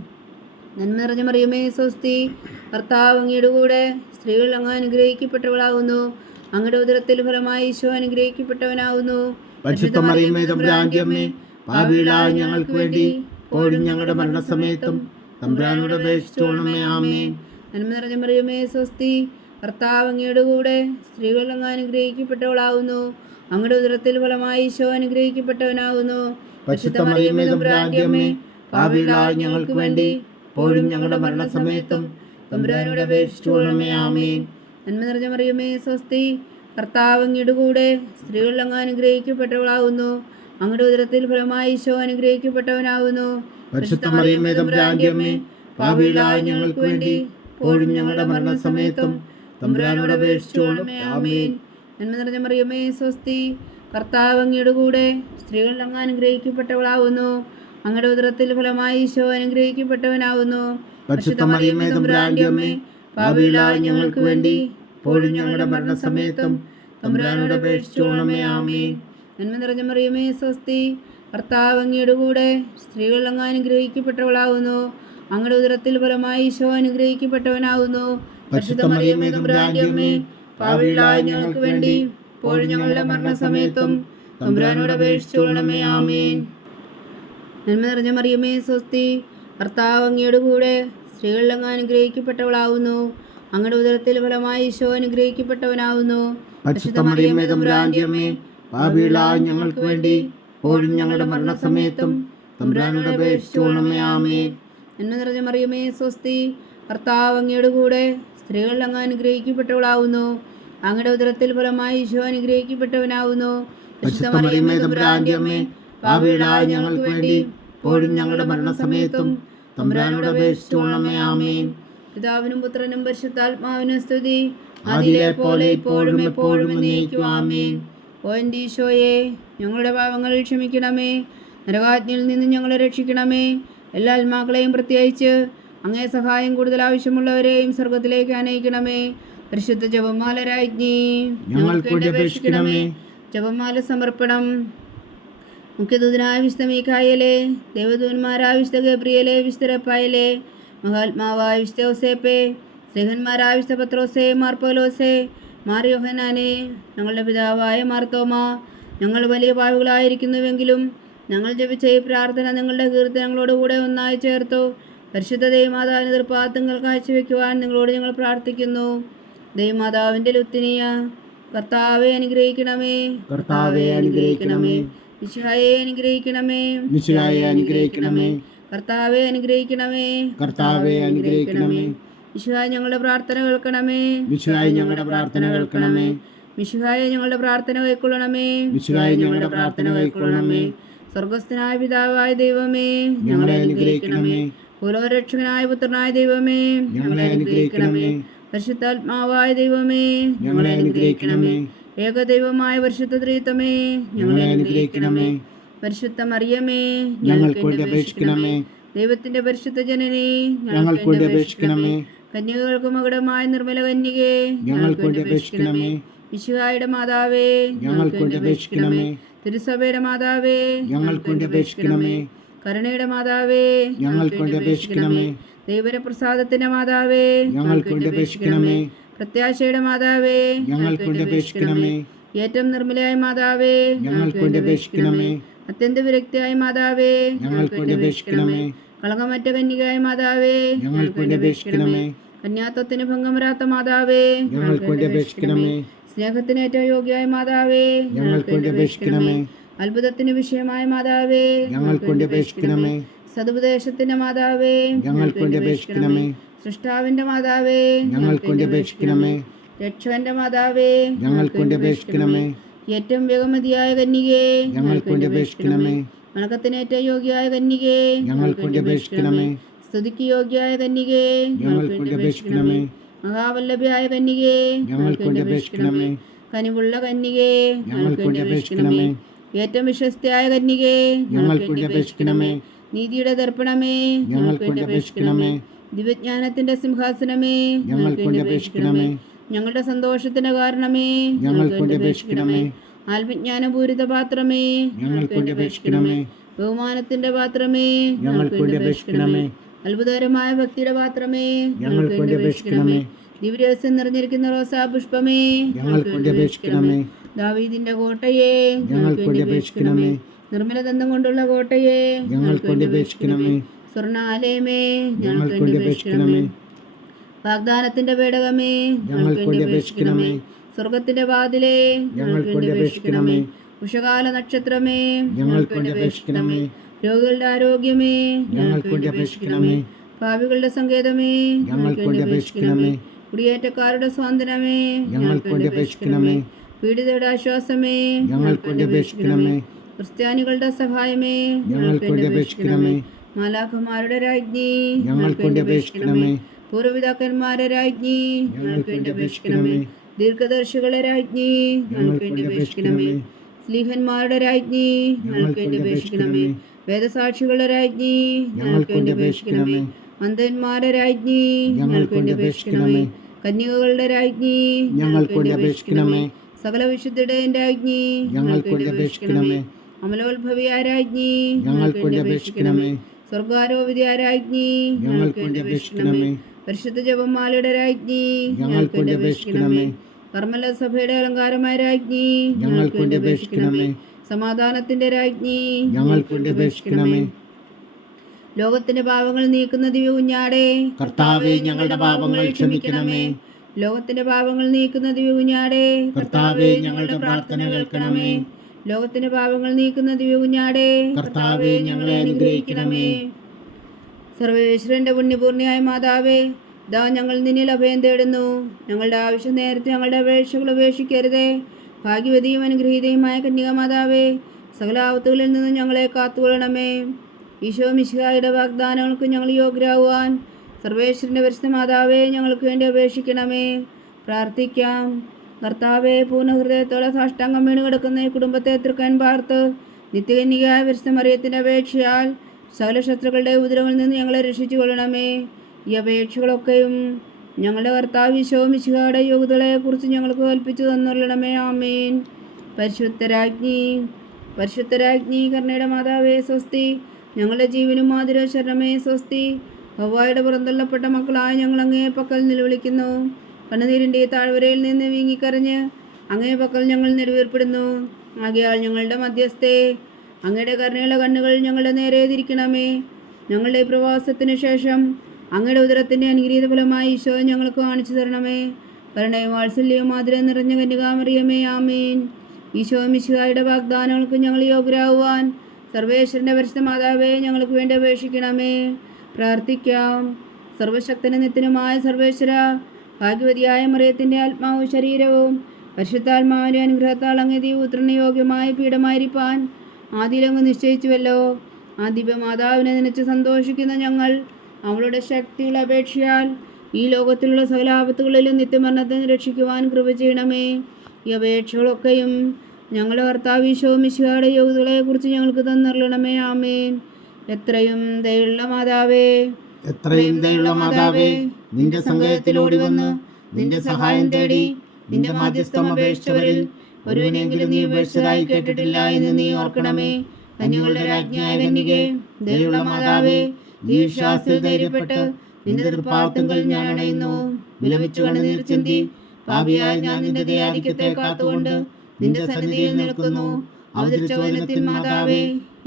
നന്മ നിറഞ്ഞ മറിയമേ, സ്വസ്തി. കർത്താവ് അങ്ങയുടെ കൂടെ സ്ത്രീകൾ അങ്ങ് അനുഗ്രഹിക്കപ്പെട്ടവളാവുന്നു. അങ്ങയുടെ ഉദരത്തിൽ ഫലമായി ഈശോ അനുഗ്രഹിക്കപ്പെട്ടവനാവുന്നു. പരിശുദ്ധ മറിയമേ തമ്പുരാന്റെ അമ്മേ, പാപികളായ ഞങ്ങൾക്ക് വേണ്ടി ഇപ്പോഴും ഞങ്ങളുടെ മരണസമയത്തും തമ്പുരാനോട് അപേക്ഷിച്ചുകൊള്ളണമേ. ആമേൻ. നന്മ നിറഞ്ഞ മറിയമേ സ്വസ്തി, കർത്താവ് അങ്ങയുടെ കൂടെ സ്ത്രീകൾ അങ്ങ് അനുഗ്രഹിക്കപ്പെട്ടവളാവുന്നു. അങ്ങയുടെ ഉദരത്തിൽ ഫലമായി ഈശോ അനുഗ്രഹിക്കപ്പെട്ടവനാവുന്നു. പരിശുദ്ധ മറിയമേ തമ്പുരാന്റെ അമ്മേ, പാപികളായ ഞങ്ങൾക്ക് വേണ്ടി ഇപ്പോഴും ഞങ്ങളുടെ മരണസമയത്തും തമ്പുരാനോട് അപേക്ഷിച്ചുകൊള്ളണമേ. ആമേൻ. നന്മ നിറഞ്ഞ മറിയമേ സ്വസ്തി, കർത്താവ് അങ്ങയുടെ കൂടെ സ്ത്രീകൾ അങ്ങ് അനുഗ്രഹിക്കപ്പെട്ടവളാവുന്നു. അങ്ങയുടെ ഉദരത്തിൽ ഫലമായി ഈശോ അനുഗ്രഹിക്കപ്പെട്ടവനാവുന്നു. പരിശുദ്ധ മറിയമേ തമ്പുരാന്റെ അമ്മേ, പാപികളായ ഞങ്ങൾക്ക് വേണ്ടി ഇപ്പോഴും ഞങ്ങളുടെ മരണസമയത്തും തമ്പുരാനോട് അപേക്ഷിച്ചുകൊള്ളണമേ. ആമേൻ. നന്മ നിറഞ്ഞ മറിയമേ സ്വസ്തി, കർത്താവ് അങ്ങയുടെ കൂടെ സ്ത്രീകൾ അങ്ങ് അനുഗ്രഹിക്കപ്പെട്ടവളാവുന്നു. അങ്ങയുടെ ഉദരത്തിൽ ഫലമായി ഈശോ അനുഗ്രഹിക്കപ്പെട്ടവനാവുന്നു. പരിശുദ്ധ മറിയമേ തമ്പുരാന്റെ അമ്മേ, പാപികളായ ഞങ്ങൾക്ക് വേണ്ടി ഇപ്പോഴും ഞങ്ങളുടെ മരണസമയത്തും തമ്പുരാനോട് അപേക്ഷിച്ചുകൊള്ളണമേ. ആമേൻ. നന്മ നിറഞ്ഞ മറിയമേ സ്വസ്തി, കർത്താവ് അങ്ങയുടെ കൂടെ സ്ത്രീകൾ അങ്ങ് അനുഗ്രഹിക്കപ്പെട്ടവളാവുന്നു. അങ്ങയുടെ ഉദരത്തിൽ ഫലമായി ഈശോ അനുഗ്രഹിക്കപ്പെട്ടവനാവുന്നു. പരിശുദ്ധ മറിയമേ തമ്പുരാന്റെ അമ്മേ, പാപികളായ ഞങ്ങൾക്ക് വേണ്ടി ഇപ്പോഴും ഞങ്ങളുടെ മരണസമയത്തും തമ്പുരാനോട് അപേക്ഷിച്ചുകൊള്ളണമേ. ആമേൻ. നന്മ നിറഞ്ഞ മറിയമേ സ്വസ്തി, കർത്താവ് അങ്ങയുടെ കൂടെ സ്ത്രീകൾ അങ്ങ് അനുഗ്രഹിക്കപ്പെട്ടവളാവുന്നു. അങ്ങയുടെ ഉദരത്തിൽ ഫലമായി ഈശോ അനുഗ്രഹിക്കപ്പെട്ടവനാവുന്നു. പരിശുദ്ധ മറിയമേ തമ്പുരാന്റെ അമ്മേ, പാപികളായ ഞങ്ങൾക്ക് വേണ്ടി ഇപ്പോഴും ഞങ്ങളുടെ മരണസമയത്തും തമ്പുരാനോട് അപേക്ഷിച്ചുകൊള്ളണമേ. ആമേൻ. നന്മ നിറഞ്ഞ മറിയമേ സ്വസ്തി, കർത്താവ് അങ്ങയുടെ കൂടെ സ്ത്രീകൾ അങ്ങ് അനുഗ്രഹിക്കപ്പെട്ടവളാവുന്നു. അങ്ങയുടെ ഉദരത്തിൽ ഫലമായി ഈശോ അനുഗ്രഹിക്കപ്പെട്ടവനാവുന്നു. പരിശുദ്ധ മറിയമേ തമ്പുരാന്റെ അമ്മേ, പാപികളായ ഞങ്ങൾക്ക് വേണ്ടി ഇപ്പോഴും ഞങ്ങളുടെ മരണസമയത്തും തമ്പുരാനോട് അപേക്ഷിച്ചുകൊള്ളണമേ. ആമേൻ. പിതാവിനും പുത്രനും പരിശുദ്ധാത്മാവിനും സ്തുതി, ആദിയിലെ പോലെ ഇപ്പോഴും എപ്പോഴും എന്നേക്കും. ആമേൻ. ഓ എൻ്റെ ഈശോയെ, ഞങ്ങളുടെ പാപങ്ങൾ ക്ഷമിക്കണമേ. നരകാജ്ഞയിൽ നിന്ന് ഞങ്ങളെ രക്ഷിക്കണമേ. എല്ലാ ആത്മാക്കളെയും പ്രത്യേകിച്ച് അങ്ങേ സഹായം കൂടുതൽ ആവശ്യമുള്ളവരെയും സ്വർഗത്തിലേക്ക് അനയിക്കണമേ. പരിശുദ്ധ ജപമാല രാജ്ഞി, ഞങ്ങൾക്ക് വേണ്ടി അപേക്ഷിക്കണമേ. ജപമാല സമർപ്പണം. മുഖ്യദൂതനായ വിശുദ്ധ മീഖായേലേ, ദേവദൂതന്മാരായ വിശുദ്ധ ഗബ്രിയേലേ, വിശുദ്ധ റഫായേലേ, മഹാത്മാവായ വിശുദ്ധ യോസേപ്പേ, സ്നേഹന്മാരായ വിശുദ്ധ പത്രോസേ, മാർ പൗലോസേ, മാർ യോഹന്നാനേ, ഞങ്ങളുടെ പിതാവായ മാർത്തോമ, ഞങ്ങൾ വലിയ പാപികളായിരിക്കുന്നുവെങ്കിലും ഞങ്ങൾ ജപിച്ച ഈ പ്രാർത്ഥന നിങ്ങളുടെ കീർത്തനങ്ങളോടുകൂടെ ഒന്നായി ചേർത്തു പരിശുദ്ധ ദൈവമാതാവിന് തൃപ്പാദങ്ങൾ കാഴ്ചവെക്കുവാൻ നിങ്ങളോട് ഞങ്ങൾ പ്രാർത്ഥിക്കുന്നു. ദൈവമാതാവിൻ്റെ ലുത്തിനിയ, കർത്താവെ അനുഗ്രഹിക്കണമേ. കർത്താവെ അനുഗ്രഹിക്കണമേ. മിശിഹായെ അനുഗ്രഹിക്കണമേ. മിശിഹായെ അനുഗ്രഹിക്കണമേ. കർത്താവെ അനുഗ്രഹിക്കണമേ. കർത്താവെ അനുഗ്രഹിക്കണമേ. മിശിഹായെ ഞങ്ങളുടെ പ്രാർത്ഥന കേൾക്കണമേ. മിശിഹായെ ഞങ്ങളുടെ പ്രാർത്ഥന കേൾക്കണമേ. മിശിഹായെ ഞങ്ങളുടെ പ്രാർത്ഥന കൈക്കൊള്ളണമേ. മിശിഹായെ ഞങ്ങളുടെ പ്രാർത്ഥന കൈക്കൊള്ളണമേ. സ്വർഗസ്ഥനായ പിതാവായ ദൈവമേ, ഞങ്ങളെ അനുഗ്രഹിക്കണമേ. ഭൂലോകരക്ഷകനായ പുത്രനായ ദൈവമേ, ഞങ്ങളെ അനുഗ്രഹിക്കണമേ. പരിശുദ്ധാത്മാവായ ദൈവമേ, ഞങ്ങളെ അനുഗ്രഹിക്കണമേ. ഏകദൈവമായ പരിശുദ്ധ ത്രിത്വമേ, ഞങ്ങളെ അനുഗ്രഹിക്കണമേ. പരിശുദ്ധ മറിയമേ, ഞങ്ങൾക്ക് വേണ്ടി അപേക്ഷിക്കണമേ. ദൈവത്തിന്റെ പരിശുദ്ധ ജനനി, ഞങ്ങൾക്ക് വേണ്ടി അപേക്ഷിക്കണമേ. കന്യകൾക്ക് മകുടമായ നിർമ്മല കന്യകേ, ഞങ്ങൾക്ക് വേണ്ടി അപേക്ഷിക്കണമേ. മിശിഹായുടെ മാതാവേ, ഞങ്ങൾക്ക് വേണ്ടി അപേക്ഷിക്കണമേ. തിരുസഭയുടെ മാതാവേ, ഞങ്ങൾക്ക് വേണ്ടി അപേക്ഷിക്കണമേ. കരുണയുടെ മാതാവേ, ഞങ്ങൾക്ക് വേണ്ടി അപേക്ഷിക്കണമേ. ദൈവപ്രസാദത്തിന്റെ മാതാവേ, ഞങ്ങൾക്ക് വേണ്ടി അപേക്ഷിക്കണമേ. പ്രത്യാശയുടെ മാതാവേ, ഞങ്ങൾക്ക് വേണ്ടി അപേക്ഷിക്കണമേ. ഏറ്റവും നിർമ്മലയായ മാതാവേ, ഞങ്ങൾക്ക് വേണ്ടി അപേക്ഷിക്കണമേ. അത്യന്ത വിരക്തിയായ മാതാവേ, ഞങ്ങൾക്ക് വേണ്ടി അപേക്ഷിക്കണമേ. കളങ്കമറ്റ കന്യകയായ മാതാവേ, ഞങ്ങൾക്ക് വേണ്ടി അപേക്ഷിക്കണമേ. കന്യാത്വത്തിന് ഭംഗം വരാത്ത മാതാവേ, ഞങ്ങൾക്ക് വേണ്ടി അപേക്ഷിക്കണമേ. സ്നേഹത്തിന് ഏറ്റവും യോഗ്യയായ മാതാവേ, ഞങ്ങൾക്ക് വേണ്ടി അപേക്ഷിക്കണമേ. അത്ഭുതത്തിന് വിഷയമായ മാതാവേ, ഞങ്ങൾക്ക് വേണ്ടി അപേക്ഷിക്കണമേ. സതുപദേശത്തിന്റെ മാതാവേ, ഞങ്ങൾക്ക് വേണ്ടി അപേക്ഷിക്കണമേ. സൃഷ്ടാവിന്റെ മാതാവേ, ഞങ്ങൾക്ക് വേണ്ടി അപേക്ഷിക്കണമേ. രക്ഷകന്റെ മാതാവേ, ഞങ്ങൾക്ക് വേണ്ടി അപേക്ഷിക്കണമേ. ഏറ്റവും വേഗമതിയായ കന്യകേ, ഞങ്ങൾക്ക് വേണ്ടി അപേക്ഷിക്കണമേ. വണക്കത്തിന് ഏറ്റവും യോഗ്യയായ കന്യകേ, ഞങ്ങൾക്ക് വേണ്ടി അപേക്ഷിക്കണമേ. സ്തുതിക്ക് യോഗ്യയായ കന്യകേ, ഞങ്ങൾക്ക് വേണ്ടി അപേക്ഷിക്കണമേ. മഹാവല്ലഭയായ കന്യകേ, ഞങ്ങൾക്ക് വേണ്ടി അപേക്ഷിക്കണമേ. കനിവുള്ള കന്യകേ, ഞങ്ങൾക്ക് വേണ്ടി അപേക്ഷിക്കണമേ. ഏറ്റവും വിശ്വസ്തയായ കന്യകേ, ഞങ്ങൾക്ക് വേണ്ടി അപേക്ഷിക്കണമേ. നീതിയുടെ ദർപ്പണമേ, ഞങ്ങൾക്ക് വേണ്ടി അപേക്ഷിക്കണമേ. ദിവ്യജ്ഞാനത്തിന്റെ സിംഹാസനമേ, ഞങ്ങൾക്ക് വേണ്ടി അപേക്ഷിക്കണമേ. ഞങ്ങളുടെ സന്തോഷത്തിന്റെ കാരണമേ, ഞങ്ങൾക്ക് വേണ്ടി അപേക്ഷിക്കണമേ. ആത്മജ്ഞാനപൂരിത പാത്രമേ, ഞങ്ങൾക്ക് വേണ്ടി അപേക്ഷിക്കണമേ. ബഹുമാനത്തിന്റെ പാത്രമേ, ഞങ്ങൾക്ക് വേണ്ടി അപേക്ഷിക്കണമേ. അത്ഭുതകരമായ ഭക്തിയുടെ പാത്രമേ, ഞങ്ങൾക്ക് വേണ്ടി അപേക്ഷിക്കണമേ. ദിവ്യരഹസ്യം നിറഞ്ഞിരിക്കുന്ന റോസാ പുഷ്പമേ, ഞങ്ങൾക്ക് വേണ്ടി അപേക്ഷിക്കണമേ. ദാവീദിന്റെ കോട്ടയെ, ഞങ്ങൾക്ക് വേണ്ടി അപേക്ഷിക്കണമേ. നിർമ്മല ദന്തം കൊണ്ടുള്ള കോട്ടയെ, ഞങ്ങൾക്ക് വേണ്ടി അപേക്ഷിക്കണമേ. സ്വർണ്ണാലയമേ, ഞങ്ങൾക്ക് വേണ്ടി അപേക്ഷിക്കണമേ. വാഗ്ദാനത്തിന്റെ പേടകമേ, ഞങ്ങൾക്ക് വേണ്ടി അപേക്ഷിക്കണമേ. സ്വർഗത്തിന്റെ വാതിലേ, ഞങ്ങൾക്ക് വേണ്ടി അപേക്ഷിക്കണമേ. ഉഷകാല നക്ഷത്രമേ, ഞങ്ങൾക്ക് വേണ്ടി അപേക്ഷിക്കണമേ. രോഗികളുടെ ആരോഗ്യമേ, ഞങ്ങൾക്ക് വേണ്ടി അപേക്ഷിക്കണമേ. പാപികളുടെ സങ്കേതമേ, ഞങ്ങൾക്ക് വേണ്ടി അപേക്ഷിക്കണമേ. കുടിയേറ്റക്കാരുടെ സ്വാതന്ത്ര്യമേ, ഞങ്ങൾക്ക് വേണ്ടി അപേക്ഷിക്കണമേ. പീഡിതരുടെ ആശ്വാസമേ, ഞങ്ങൾക്ക് വേണ്ടി അപേക്ഷിക്കണമേ. ക്രിസ്ത്യാനികളുടെ സഹായമേ, ഞങ്ങൾക്ക് വേണ്ടി അപേക്ഷിക്കണമേ. മാലാഖമാരുടെ രാജ്ഞി, ഞങ്ങൾക്ക് വേണ്ടി അപേക്ഷിക്കണമേ. പൂർവ്വപിതാക്കന്മാരുടെ രാജ്ഞി, ഞങ്ങൾക്ക് വേണ്ടി അപേക്ഷിക്കണമേ. ദീർഘദർശികളുടെ രാജ്ഞി, ഞങ്ങൾക്ക് വേണ്ടി അപേക്ഷിക്കണമേ. സ്ലീഹന്മാരുടെ രാജ്ഞി, ഞങ്ങൾക്ക് വേണ്ടി അപേക്ഷിക്കണമേ. വേദസാക്ഷികളുടെ രാജ്ഞി, ഞങ്ങൾക്ക് വേണ്ടി അപേക്ഷിക്കണമേ. മന്ദന്മാരുടെ രാജ്ഞി, ഞങ്ങൾക്ക് വേണ്ടി അപേക്ഷിക്കണമേ. കന്യകകളുടെ രാജ്ഞി, ഞങ്ങൾക്ക് വേണ്ടി അപേക്ഷിക്കണമേ. സകല വിശുദ്ധരുടെയും രാജ്ഞി, ഞങ്ങൾക്ക് വേണ്ടി അപേക്ഷിക്കണമേ. അമലോത്ഭവിയായ രാജ്ഞി, ഞങ്ങൾക്ക് വേണ്ടി അപേക്ഷിക്കണമേ. സ്വർഗാരോപിതയായ രാജ്ഞി, ഞങ്ങൾക്ക് വേണ്ടി അപേക്ഷിക്കണമേ. പരിശുദ്ധ ജപമാലയുടെ രാജ്ഞി, ഞങ്ങൾക്ക് വേണ്ടി അപേക്ഷിക്കണമേ. കർമ്മല സഭയുടെ അലങ്കാരമായ രാജ്ഞി, ഞങ്ങൾക്ക് വേണ്ടി അപേക്ഷിക്കണമേ. സമാധാനത്തിന്റെ രാജ്ഞി, ഞങ്ങൾക്ക് വേണ്ടി അപേക്ഷിക്കണമേ. ലോകത്തിന്റെ പാപങ്ങൾ നീക്കുന്ന ദിവ്യ കുഞ്ഞാടേ, കർത്താവേ, ഞങ്ങളുടെ പാപങ്ങൾ ക്ഷമിക്കണമേ. ലോകത്തിന്റെ പാപങ്ങൾ നീക്കുന്ന ദിവ്യ കുഞ്ഞാടേ, കർത്താവേ, ഞങ്ങളുടെ പ്രാർത്ഥന കേൾക്കണമേ. ലോകത്തിന്റെ പാപങ്ങൾ നീക്കുന്ന ദിവ്യ കുഞ്ഞാടേ, കർത്താവേ, ഞങ്ങളെ അനുഗ്രഹിക്കണമേ. സർവേശ്വരന്റെ പുണ്യപൂർണിയായ മാതാവേ, ദാ ഞങ്ങൾ നിന്നിൽ അഭയം തേടുന്നു. ഞങ്ങളുടെ ആവശ്യം നേരത്തെ ഞങ്ങളുടെ അപേക്ഷകൾ ഉപേക്ഷിക്കരുതേ. ഭാഗ്യവതിയും അനുഗ്രഹീതയുമായ കന്യക മാതാവേ, സകല ആപത്തുകളിൽ നിന്ന് ഞങ്ങളെ കാത്തുകൊള്ളണമേ. ഈശോ മിശിഹായുടെ വാഗ്ദാനങ്ങൾക്ക് ഞങ്ങൾ യോഗ്യരാകുവാൻ സർവേശ്വരന്റെ പരിശുദ്ധ മാതാവേ, ഞങ്ങൾക്ക് വേണ്ടി അപേക്ഷിക്കണമേ. പ്രാർത്ഥിക്കാം. കർത്താവെ, പൂർണ്ണ ഹൃദയത്തോടെ സാഷ്ടാംഗം വീണ് കിടക്കുന്ന ഈ കുടുംബത്തെ തൃക്കൻ പാർത്ത് നിത്യകന്യകയായ പരിശുദ്ധ മറിയത്തിൻ്റെ അപേക്ഷയാൽ സകല ശത്രുക്കളുടെ ഉപദ്രവങ്ങളിൽ നിന്ന് ഞങ്ങളെ രക്ഷിച്ചു കൊള്ളണമേ. ഈ അപേക്ഷകളൊക്കെയും ഞങ്ങളുടെ കർത്താവ് ഈശോ മിശിഹായുടെ യോഗ്യതകളെക്കുറിച്ച് ഞങ്ങൾക്ക് കൽപ്പിച്ചു തന്നുകൊള്ളണമേ. ആമേൻ. പരിശുദ്ധരാജ്ഞി കരുണയുടെ മാതാവേ സ്വസ്തി. ഞങ്ങളുടെ ജീവനും മാതിരോ ശരണമേ സ്വസ്തി. ഹവ്വായുടെ പുറന്തള്ളപ്പെട്ട മക്കളായ ഞങ്ങൾ അങ്ങേ പക്കൽ നിലവിളിക്കുന്നു. കണ്ണുനീരിൻ്റെ താഴ്വരയിൽ നിന്ന് വീങ്ങിക്കരഞ്ഞ് അങ്ങേ പക്കൽ ഞങ്ങൾ നെടുവീർപ്പെടുന്നു. ആകയാൽ ഞങ്ങളുടെ മധ്യസ്ഥേ, അങ്ങയുടെ കരുണയുള്ള കണ്ണുകൾ ഞങ്ങളുടെ നേരെ തിരിക്കണമേ. ഞങ്ങളുടെ പ്രവാസത്തിന് ശേഷം അങ്ങയുടെ ഉദരത്തിൻ്റെ അനുഗ്രഹീത ഫലമായി ഈശോ ഞങ്ങൾക്ക് കാണിച്ചു തരണമേ. കരുണയും വാത്സല്യവും മാതിരം നിറഞ്ഞ കന്യകാമറിയമേ. ആമേൻ. ഈശോ മിശിഹായുടെ വാഗ്ദാനങ്ങൾക്ക് ഞങ്ങൾ യോഗ്യരാകുവാൻ സർവേശ്വരൻ്റെ പരിശുദ്ധ മാതാവേ, ഞങ്ങൾക്ക് വേണ്ടി അപേക്ഷിക്കണമേ. പ്രാർത്ഥിക്കാം. സർവശക്തനും നിത്യനുമായ സർവേശ്വര, ഭാഗ്യവതിയായ മറിയത്തിൻ്റെ ആത്മാവും ശരീരവും പരിശുദ്ധാത്മാവിൻ്റെ അനുഗ്രഹത്താൽ അങ്ങേ ദൈവപുത്രന് യോഗ്യമായ പീഠമായിരിക്കാൻ ആദിയിലങ്ങ് നിശ്ചയിച്ചുവല്ലോ. ആ ദിവ്യമാതാവിനെ നനച്ച് സന്തോഷിക്കുന്ന ഞങ്ങൾ അവളുടെ ശക്തിയുള്ള അപേക്ഷയാൽ ഈ ലോകത്തിലുള്ള സകല ആപത്തുകളിലും നിത്യമരണത്തിന് രക്ഷിക്കുവാൻ കൃപ ചെയ്യണമേ. ഈ അപേക്ഷകളൊക്കെയും ഞങ്ങളുടെ കർത്താവ് ഈശോ മിശിഹായുടെ യോഗ്യതകളെക്കുറിച്ച് ഞങ്ങൾക്ക് തന്നറിയണമേ. ആമേൻ. എത്രയും ദയുള്ള മാതാവേ, നിന്റെ സങ്കേതത്തിലോടി വന്ന് നിന്റെ സഹായം തേടി നിന്റെ മാധ്യസ്ഥം അപേക്ഷിച്ചവരിൽ ഒരുവനെങ്കിലും നീ ഉപേക്ഷിച്ചതായി കേട്ടിട്ടില്ല എന്ന് നീ ഓർക്കണമേ. കന്യകളുടെ രാജ്ഞിയായ കന്യകേ, ദയുള്ള മാതാവേ, ഈ വിശ്വാസത്തിൽ ധൈര്യപ്പെട്ട് നിന്റെ തൃപ്പാദത്തിൽ ഞാൻ അണയുന്നു. വിലപിച്ചു കണ്ണുനീർ ചിന്തി പാപിയായ ഞാൻ നിന്റെ ദയാധിക്യത്തെ കാത്തുകൊണ്ട് നിന്റെ സന്നിധിയിൽ നിൽക്കുന്നു. അവതരിച്ച വചനത്തിൻ മാതാവേ,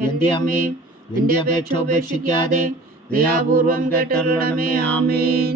എൻ്റെ അമ്മേ, എൻ്റെ അപേക്ഷ ഉപേക്ഷിക്കാതെ ദയാപൂർവം കേട്ടരുളണമേ. ആമേൻ.